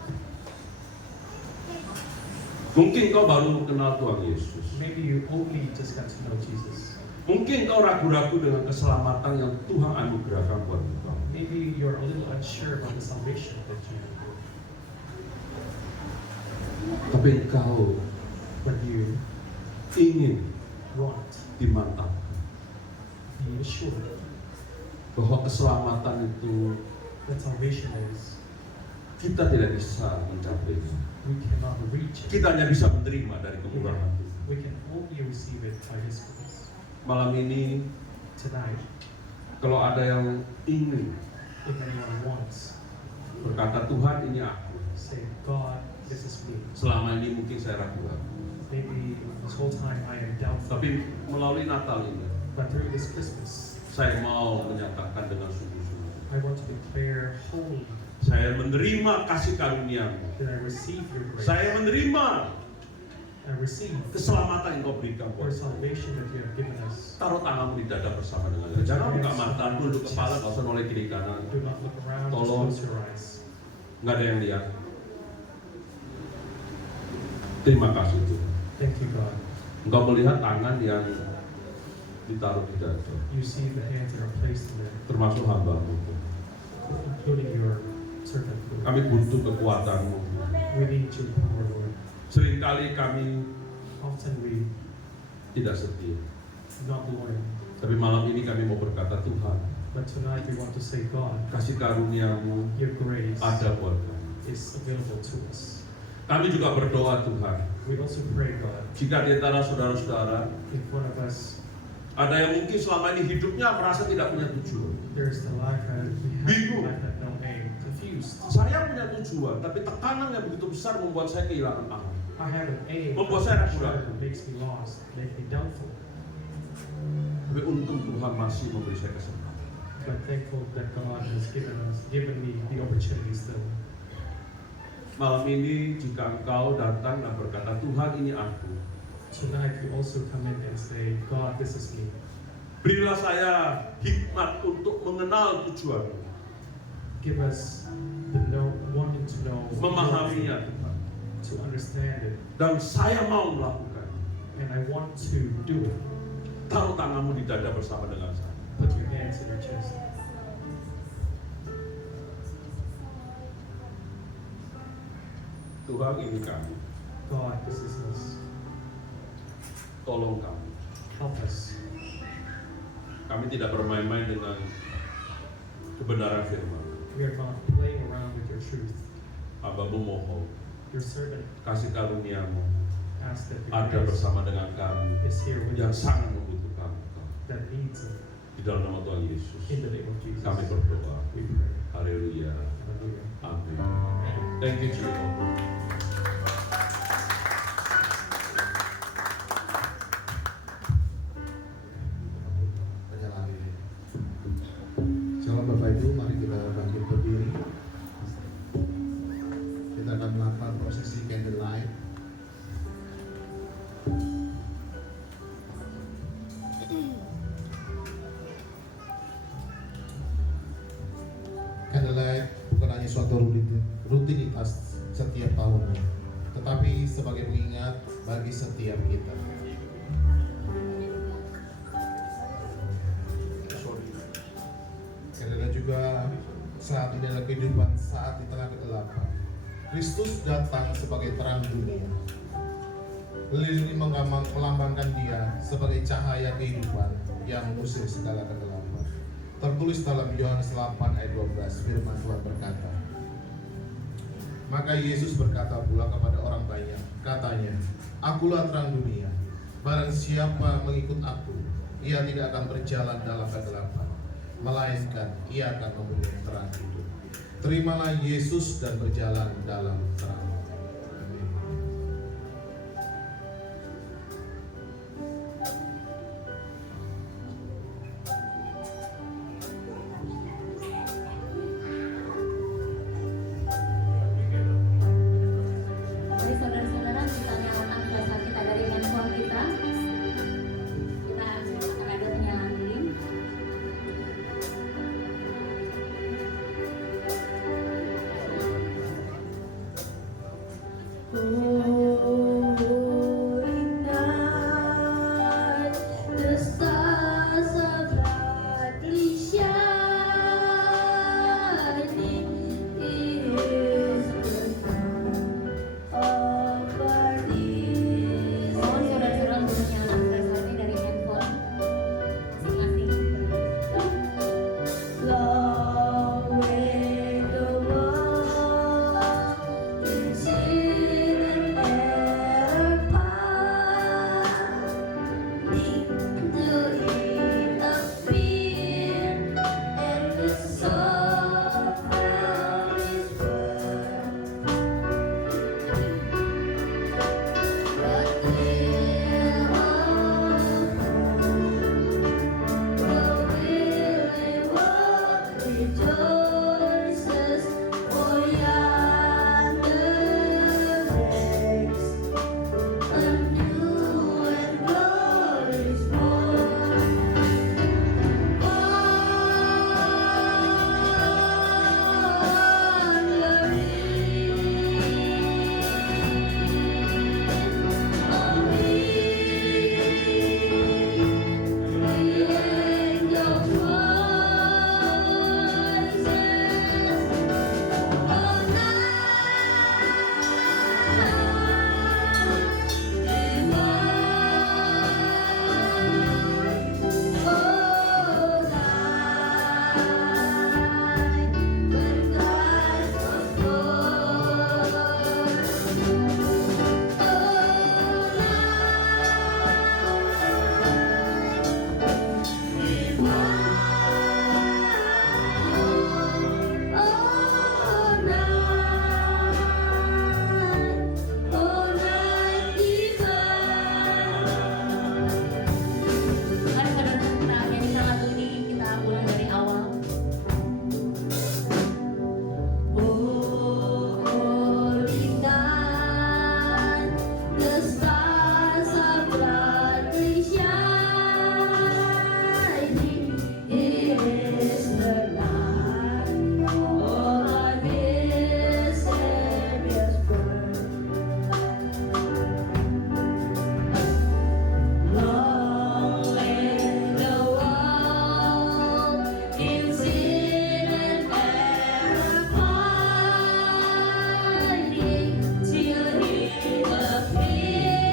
Mungkin kau baru kenal Tuhan Yesus. Maybe you only just got to know Jesus. Mungkin kau ragu-ragu dengan keselamatan yang Tuhan anugerahkan buat kau. Maybe you're a little unsure about the salvation that you have. Tapi engkau But you ingin want, dimantapkan be assured bahwa keselamatan itu that salvation is, kita tidak bisa mencapainya. we cannot reach it. Kita hanya bisa menerima dari kemurahan Tuhan. We can only receive it by His grace. Malam ini Tonight, kalau ada yang ingin if anyone wants, berkata, Tuhan ini aku, say, God, this is me. selama ini mungkin saya ragu-ragu, Maybe this whole time I am doubtful, tapi melalui Natal ini but through this Christmas, saya mau menyatakan dengan sungguh-sungguh, I want to declare wholly saya menerima kasih karunia-Mu, that I receive your grace. saya menerima I receive keselamatan yang Kau berikan your buat saya. salvation that you have given us. Taruh tanganmu di dada bersama dengan saya. Jangan buka mata, tunduk kepala, nggak usah noleh kiri kanan. Do not look around, just Tolong. close your eyes. Nggak ada yang lihat. Terima kasih Tuhan. Thank you, God. Engkau melihat tangan yang ditaruh di dada, You see the hands that are placed in there, termasuk hamba-Mu. including your servant. Lord. Kami butuh kekuatan-Mu. We need your power, Lord. Seringkali kami Often we tidak setia. not loyal, Tapi malam ini kami mau berkata, Tuhan, but tonight we want to say, God, kasih karunia-Mu your grace ada buat kami. is available to us. Kami juga berdoa, Tuhan, We also pray, God, jika di antara saudara-saudara if one of us, ada yang mungkin selama ini hidupnya merasa tidak punya tujuan. there's the life that we Bingung. have, life that no aim, confused. Saya punya tujuan, tapi tekanan yang begitu besar membuat saya kehilangan arah. I have an aim, Membuat but saya I'm sure ragu-ragu. it makes me lost, makes me doubtful. Tapi untung Tuhan masih memberi saya kesempatan. But thankful that God has given me the opportunity still. Malam ini jika engkau datang dan berkata, Tuhan ini aku, Tonight you also come in and say, God, this is me. berilah saya hikmat untuk mengenal tujuan, Give us wanting to know, memahaminya Tuhan. to understand it, Dan saya mau melakukan. and I want to do it. Taruh tanganmu di dada bersama dengan saya. Put your hands in your chest. Tuhan ini kami, God, this is us. tolong kami. Help us. Kami tidak bermain-main dengan kebenaran firman. We are not playing around with your truth. Hamba-Mu mohon, Your servant kasih karunia-Mu asks that your ada grace bersama dengan kami is here with yang us sangat membutuhkan Engkau. that needs it. Di dalam nama Tuhan Yesus, In the name of Jesus, kami berdoa. we pray. Haleluya. Hallelujah. Amin. Thank you, Jesus. Shalom Bapak Ibu, mari kita bangkit berdiri. Kita akan melakukan prosesi candlelight. Candlelight bukan hanya suatu rutinitas setiap tahunnya, tetapi sebagai pengingat bagi setiap kita. Karena juga saat ini adalah kehidupan saat di tengah kegelapan. Kristus datang sebagai terang dunia. Lilin ini melambangkan Dia sebagai cahaya kehidupan yang mengusir segala kegelapan. Tertulis dalam Yohanes 8 ayat 12, firman Tuhan berkata, maka Yesus berkata pula kepada orang banyak, katanya, akulah terang dunia. Barang siapa mengikut aku, ia tidak akan berjalan dalam kegelapan, melainkan ia akan mempunyai terang hidup. Terimalah Yesus dan berjalan dalam terang. Amin. Mari saudara-saudara kita nyalakan flash kita dari handphone kita. Kita akan ada penyalaan lilin. The stars are brightly shining. It is the dawn of our days. Mohon saudara-saudara untuk menyalakan flash dari handphone masing-masing. Long way the world in sin and error pining to eat of fear and the soul found His word. But there are the willing world rejoices, for yonder breaks a new and glorious morn. Mari saudara-saudara yang bisa lagu ini kita ulang dari awal. Holy night, the stars are brightly shining. It is the night of our dear Savior's birth. Long lay the world in sin and error pining, till He appeared.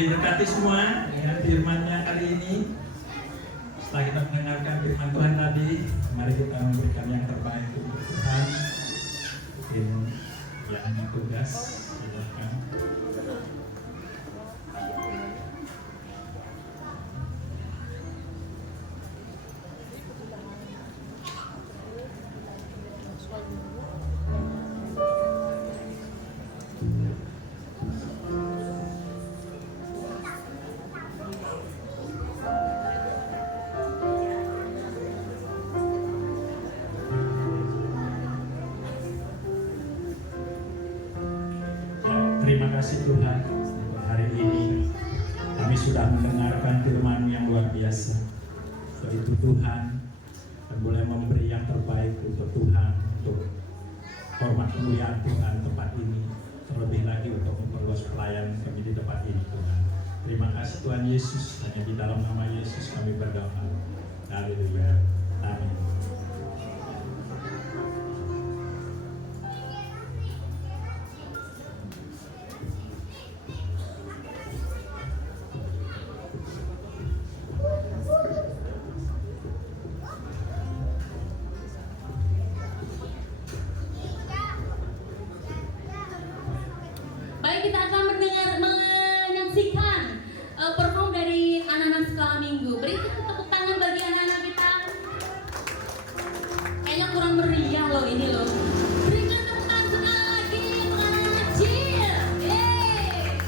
Diberkati semua dengan firman-Nya kali ini. Setelah kita mendengarkan firman Tuhan tadi, mari kita memberikan yang terbaik untuk Tuhan. Mungkin yang tugas, silakan. Terima kasih Tuhan untuk hari ini kami sudah mendengarkan firman yang luar biasa. Untuk itu Tuhan, kami boleh memberi yang terbaik untuk Tuhan, untuk hormat kemuliaan Tuhan tempat ini, terlebih lagi untuk memperluas pelayanan kami di tempat ini Tuhan. Terima kasih Tuhan Yesus, hanya di dalam nama Yesus kami berdoa. Haleluya. Amin. Baik, kita akan menyaksikan perform dari anak-anak sekolah minggu. Berikan tepuk tangan bagi anak-anak kita. Kayaknya kurang meriah loh ini loh. Berikan tepuk tangan sekali lagi untuk anak-anak kecil. Yeay.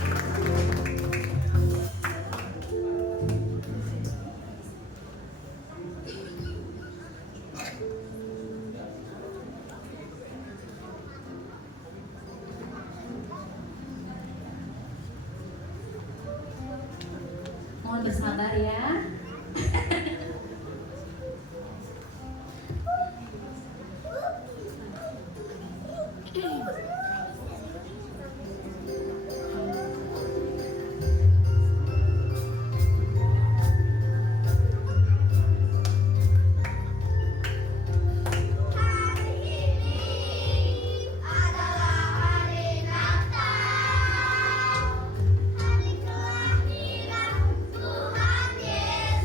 Mohon bersabar ya. Tuhan Yesus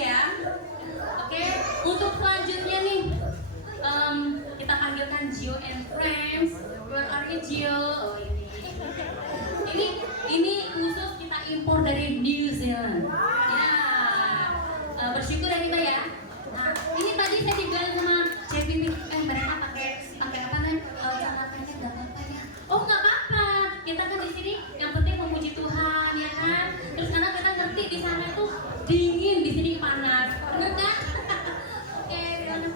ya. Oke, untuk selanjutnya nih kita panggilkan Gio and Friends. Where are you, Gio? Oh ini khusus kita impor dari New Zealand. Ya, bersyukur ya kita ya. Nah, ini tadi saya dibilang sama Cepi, mereka pakai apa nih? Cara pakai nggak apa-apa ya? Oh nggak apa-apa. Kita kan di sini yang penting memuji Tuhan ya kan. Terus karena kita ngerti di sana tuh dingin, di sini panas, bener kan? Oke, gimana?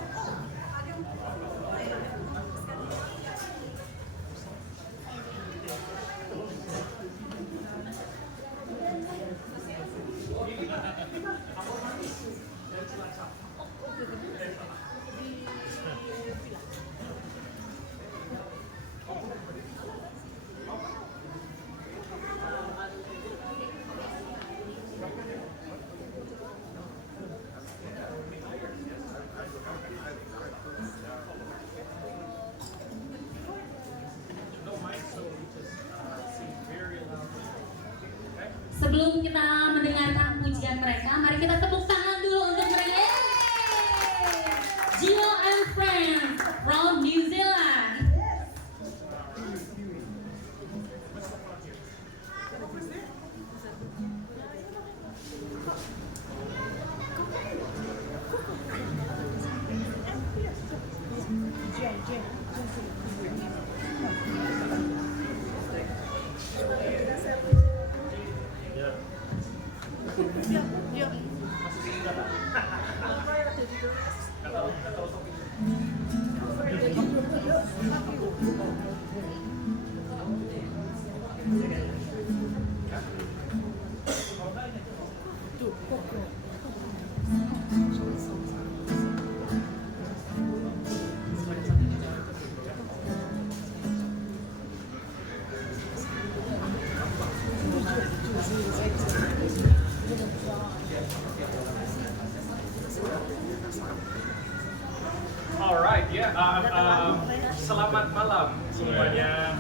Sebelum kita mendengarkan pujian mereka, mari kita tepuk tangan dulu untuk mereka. Gio and Friends from New Zealand. Alright, ya. Selamat malam semuanya.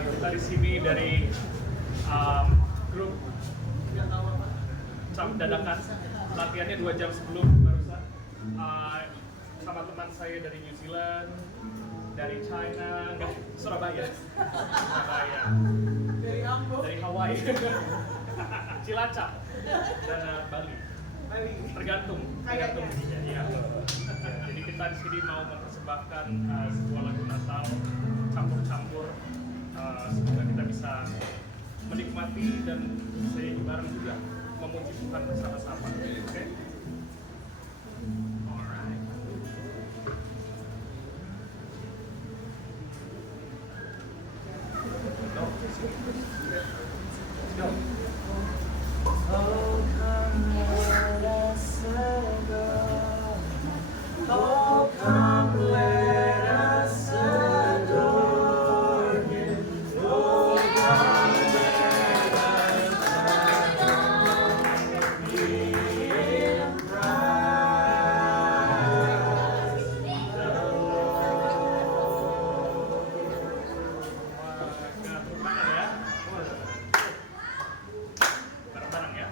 Kita di sini dari grup dadakan, latihannya 2 jam sebelum barusan. Sama teman saya dari New Zealand, dari China, Surabaya, dari Hawaii, Cilacap, dan Bali. Tergantung. Ya. Jadi kita di sini mau mempersembahkan sebuah lagu Natal campur-campur. Semoga kita bisa menikmati dan bisa bareng juga memuji Tuhan bersama-sama. Oke? Alright. Go. Oh, come let us adore. Oh, come let us adore Him. Oh, come let us adore Him, Christ the Lord. Bareng-bareng ya.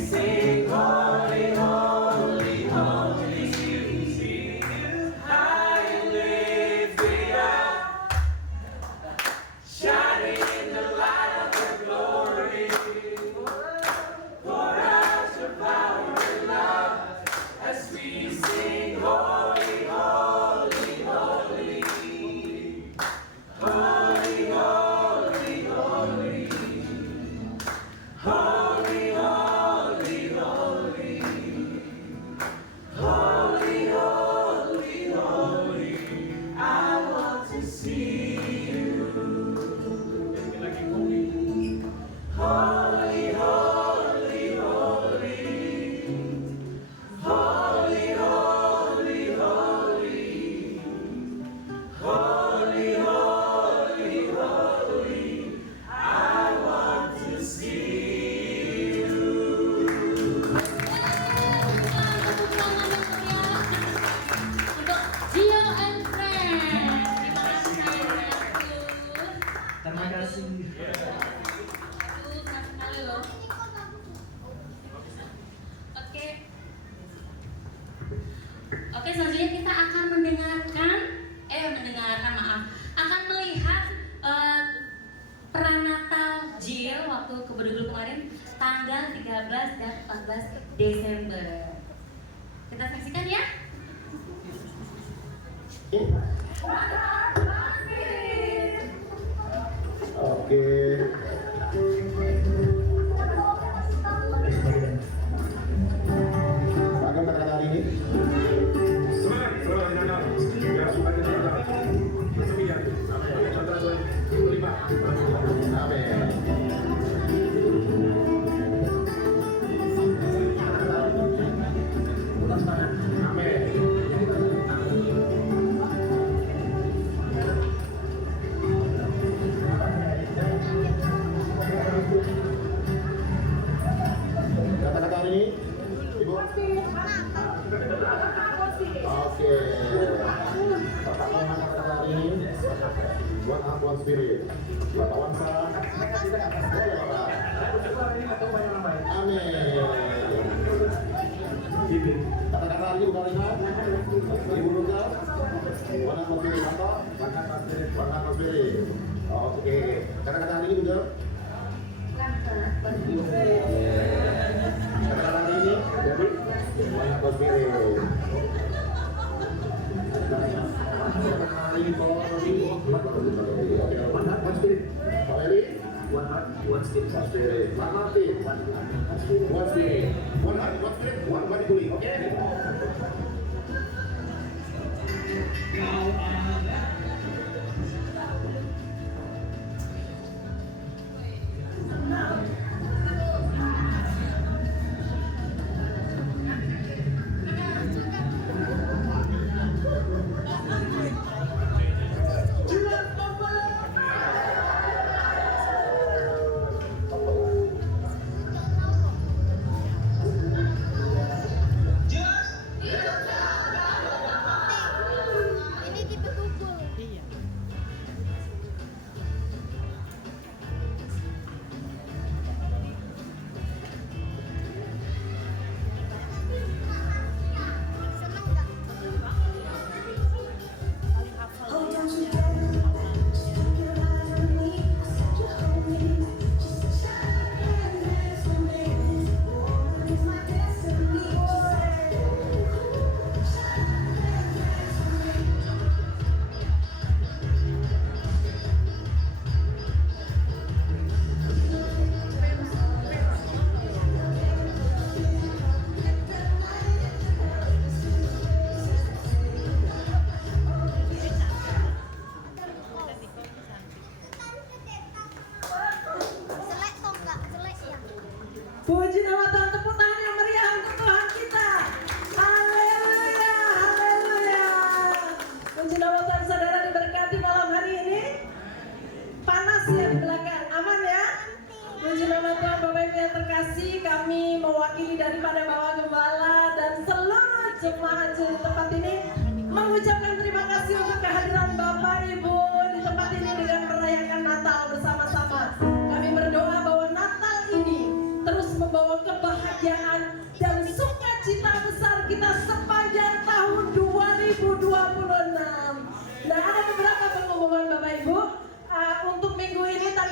sing holy, holy, holy, sing you high and lifted up, shining in the light of your glory. Pour out your power and love as we sing holy, holy, holy, holy, holy, holy, holy, holy, holy, holy, holy, holy. I want to see you. Holy, holy, holy, holy, holy, holy, holy, holy, holy. I want to see you. Untuk Gio and Friends. Terima kasih. Terima kasih. Aduh, senang sekali loh. Oke. Oke, selanjutnya kita akan akan melihat Pranatal Jill waktu ke Bedugul kemarin tanggal 13 dan 14 Desember. Kita saksikan ya. Oke. Akan kata-kata hari ini. Semangat, semangat Natal. Biar suka kita Natal. Bersemangat. Contoh 5. Amin. Kata-kata hari ini, Ibu. Oke. Pertama kata-kata hari ini, one heart, one spirit. Bapak Wansa, boleh Bapak. Amin. Kata-kata hari ini udah ingat? Ibu Luka, one heart, one spirit. Bapak, one heart, one spirit. Oke. Kata-kata hari ini udah? Kata-kata hari ini, jadi one heart, one spirit. Hari ini bawa lagi, one heart, one spirit. Pak Eli, one heart, one spirit. Pak Martin, one spirit. One heart, one spirit, one body. Oke? Ini tipe kumpul. Seneng nggak? Jelek toh nggak? Jelek ya? Puji nama Tuhan, tepuk tangan yang meriah untuk Tuhan kita. Haleluya, haleluya. Puji nama Tuhan, saudara diberkati malam hari ini. Panas ya di belakang, aman ya? Puji nama Tuhan, Bapak Ibu yang terkasih, kami mewakili daripada Bapak Gembala dan seluruh jemaat di tempat ini mengucapkan terima kasih untuk kehadiran Bapak Ibu di tempat ini dengan merayakan Natal bersama-sama. Kami berdoa bahwa Natal ini terus membawa kebahagiaan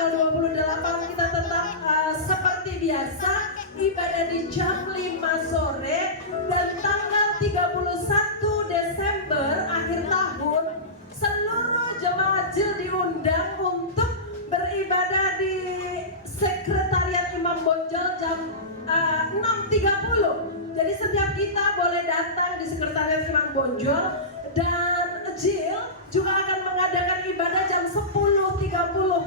tanggal 28 kita tetap seperti biasa ibadah di jam 5 sore, dan tanggal 31 Desember akhir tahun seluruh jemaat JIL diundang untuk beribadah di Sekretariat Imam Bonjol jam 6.30. Jadi setiap kita boleh datang di Sekretariat Imam Bonjol, dan JIL juga akan mengadakan ibadah jam 10.30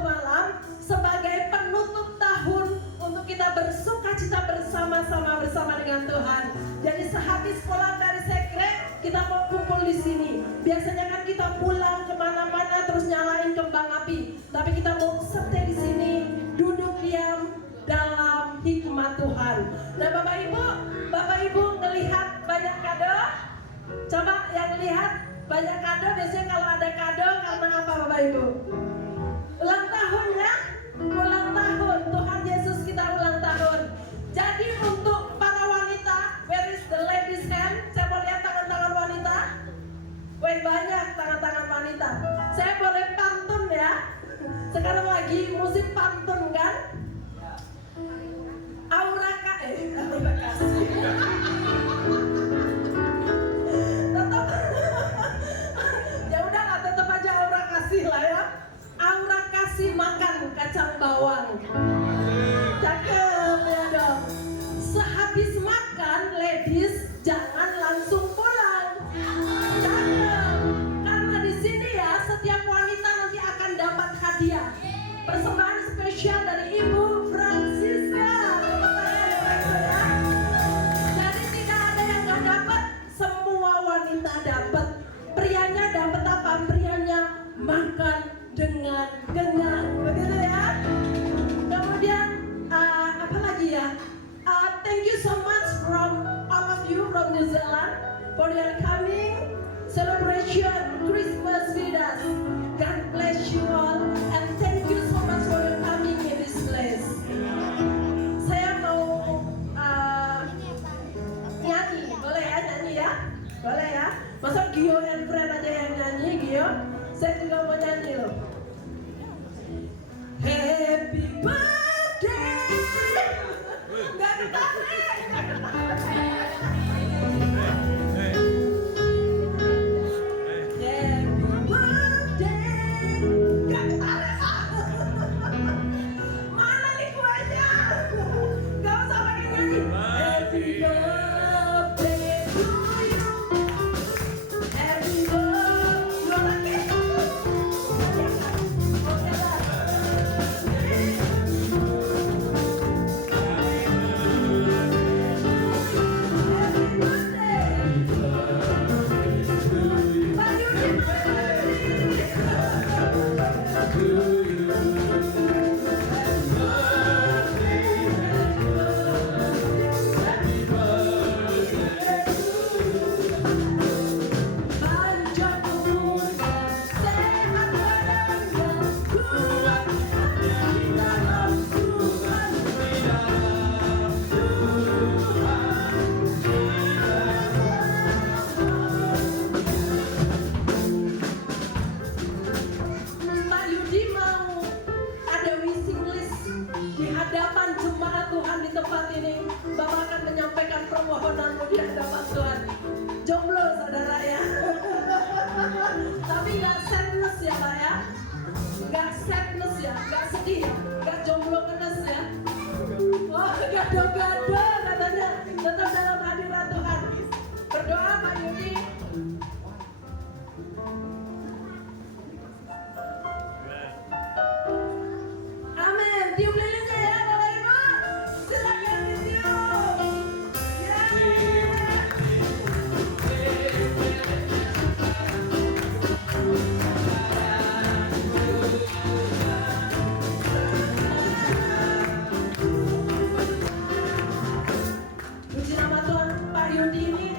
malam sebagai penutup tahun untuk kita bersukacita bersama-sama dengan Tuhan. Jadi sehabis pulang dari sekre kita mau kumpul di sini. Biasanya kan kita pulang kemana-mana terus nyalain kembang api, tapi kita mau stay di sini, duduk diam dalam hikmat Tuhan. Nah Bapak Ibu ngelihat banyak kado? Coba yang lihat banyak kado, biasanya kalau ada kado karena apa Bapak Ibu? Ulang tahun ya? Ulang tahun, Tuhan Yesus kita ulang tahun. Jadi untuk para wanita, where is the ladies hand? Saya mau lihat tangan-tangan wanita. Wih, banyak tangan-tangan wanita. Saya boleh pantun ya? Sekarang lagi musim pantun kan? Aura kasih. Ya udah lah, tetap aja aura kasih lah ya. Aura kasih makan kacang bawang. Cakep ya dong. Sehabis makan, ladies jangan langsung pulang. Cakep. Karena di sini ya setiap wanita nanti akan dapat hadiah. Persembahan spesial dari Ibu Francisca. Jadi tidak ada yang gak dapat, semua wanita dapat. Prianya dapat apa? Prianya makan dengan kenyang, begitu ya. Kemudian apa lagi ya? Thank you so much from all of you from New Zealand for your coming celebration Christmas with us. God bless you all and thank you so much for your coming in this place. Saya mau nyanyi, boleh ya nyanyi ya? Boleh ya? Masa Gio and Friend aja yang nyanyi, Gio? Saya juga mau nyanyi loh. Happy birthday. Gak ketarik. Happy birthday. Gak ketarik. Mana nih kuenya? Gak usah pakai nyanyi. Happy birthday to you. Happy birthday. Pak Yudi mau ada wishing list di hadapan jemaat Tuhan di tempat ini. Bapak akan menyampaikan permohonanmu di hadapan Tuhan. Jomblo saudara ya. Tapi nggak sadness ya Pak ya. Nggak sadness ya, nggak sedih ya, nggak jomblo kenes ya. Wah, gado-gado katanya. Tetap dalam hadirat Tuhan. Berdoa Pak Yudi. Amin. Tiup lilinnya ya Bapak Ibu. Silakan ditiup. Ya. Puji nama Tuhan, Pak Yudi ini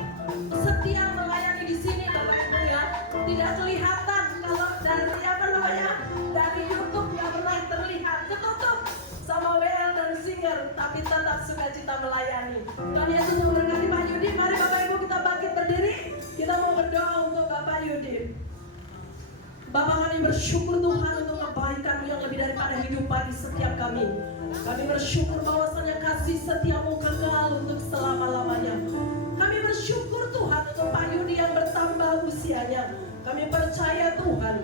setia melayani di sini Bapak Ibu ya. Tidak kelihatan kalau dari apa namanya, dari YouTube nggak pernah terlihat, ketutup sama WL dan Singer, tapi tetap sukacita melayani. Tuhan Yesus memberkati Pak Yudi. Mari Bapak Ibu kita bangkit berdiri. Kita mau berdoa untuk Bapak Yudi. Bapak kami bersyukur Tuhan untuk kebaikan-Mu yang lebih daripada hidup bagi setiap kami. Kami bersyukur bahwasannya kasih setiamu kekal untuk selama-lamanya. Kami bersyukur Tuhan untuk Pak Yudi yang bertambah usianya. Kami percaya Tuhan,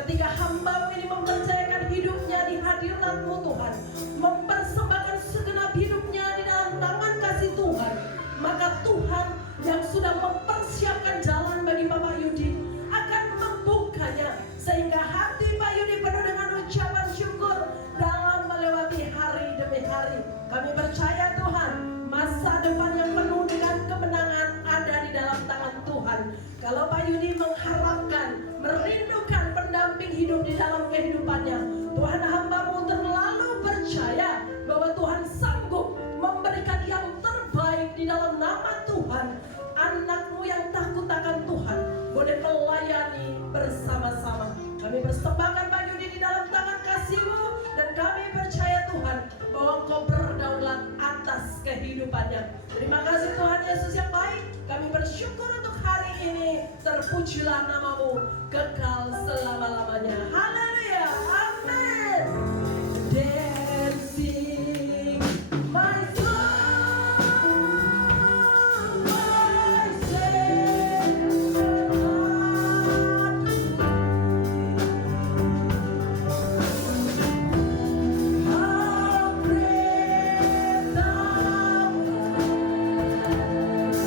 ketika hamba-Mu ini mempercayakan hidupnya di hadirat-Mu Tuhan, mempersembahkan segenap hidupnya di dalam tangan kasih Tuhan, maka Tuhan yang sudah mempersiapkan jalan bagi Bapak Yudi akan membukanya, sehingga hati Pak Yudi penuh dengan ucapan syukur dalam melewati hari demi hari. Kami percaya Tuhan, masa depan yang penuh dengan kemenangan ada di dalam tangan Tuhan. Kalau Pak Yudi mengharapkan, merindukan pendamping hidup di dalam kehidupannya, Tuhan, hamba-Mu terlalu percaya bahwa Tuhan sanggup memberikan yang terbaik di dalam nama Tuhan. Anak-Mu yang takut akan Tuhan boleh melayani bersama-sama. Kami persembahkan Pak Yudi di dalam tangan kasih-Mu, dan kami percaya Tuhan bahwa Engkau berdaulat atas kehidupannya. Terima kasih Tuhan Yesus yang baik. Kami bersyukur untuk hari ini. Terpujilah nama-Mu kekal selama-lamanya. Haleluya, amin. Dancing my soul, my Savior, how great Thou art, how great Thou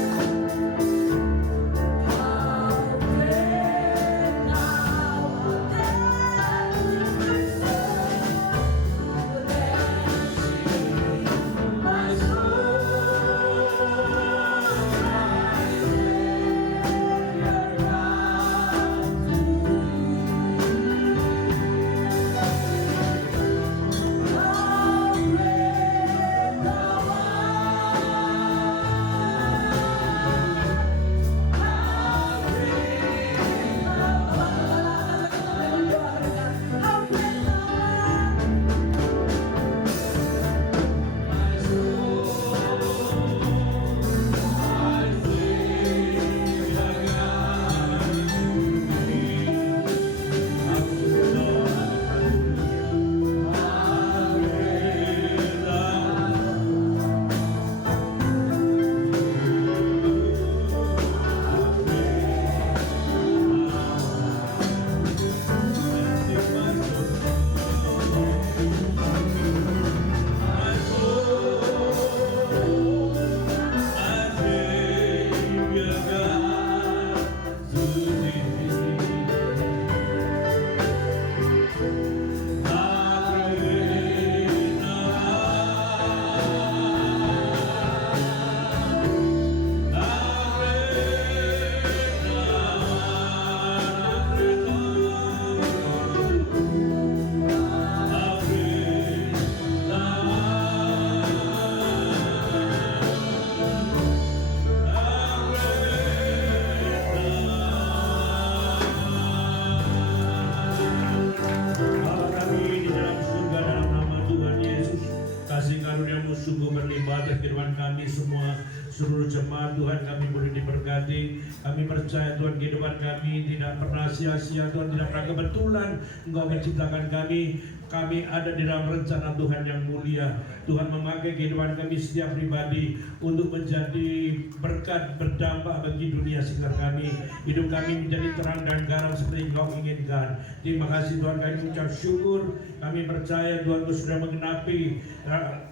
sungguh berlimpah atas kehidupan kami semua. Seluruh jemaat Tuhan kami boleh diberkati. Kami percaya Tuhan kehidupan kami tidak pernah sia-sia. Tuhan tidak pernah kebetulan Engkau menciptakan kami. Kami ada di dalam rencana Tuhan yang mulia. Tuhan memakai kehidupan kami setiap pribadi untuk menjadi berkat berdampak bagi dunia sekitar kami. Hidup kami menjadi terang dan garam seperti Engkau inginkan. Terima kasih Tuhan, kami mengucap syukur. Kami percaya Tuhan Engkau sudah mengenapi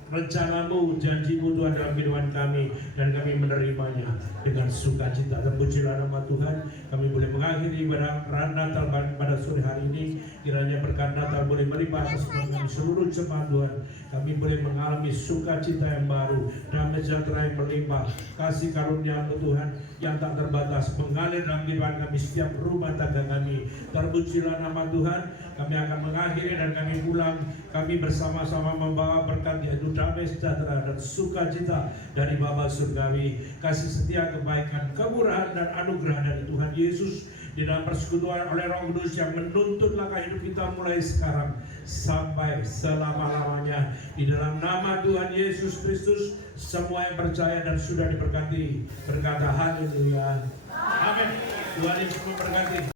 rencana-Mu, janji-Mu Tuhan dalam kehidupan kami, dan kami menerimanya dengan sukacita. Terpujilah nama Tuhan. Kami boleh mengakhiri ibadah Natal pada sore hari ini. Kiranya berkat Natal boleh melimpah atas kami seluruh jemaat Tuhan. Kami boleh mengalami sukacita yang baru, damai sejahtera yang melimpah, kasih karunia-Mu Tuhan yang tak terbatas mengalir dalam kehidupan kami, setiap rumah tangga kami. Terpujilah nama Tuhan. Kami akan mengakhiri dan kami pulang. Kami bersama-sama membawa berkat, yaitu damai sejahtera dan sukacita dari Bapa surgawi, kasih setia, kebaikan, kemurahan dan anugerah dari Tuhan Yesus di dalam persekutuan oleh Roh Kudus yang menuntun langkah hidup kita mulai sekarang sampai selama-lamanya. Di dalam nama Tuhan Yesus Kristus, semua yang percaya dan sudah diberkati berkata haleluya. Amin. Tuhan Yesus memberkati.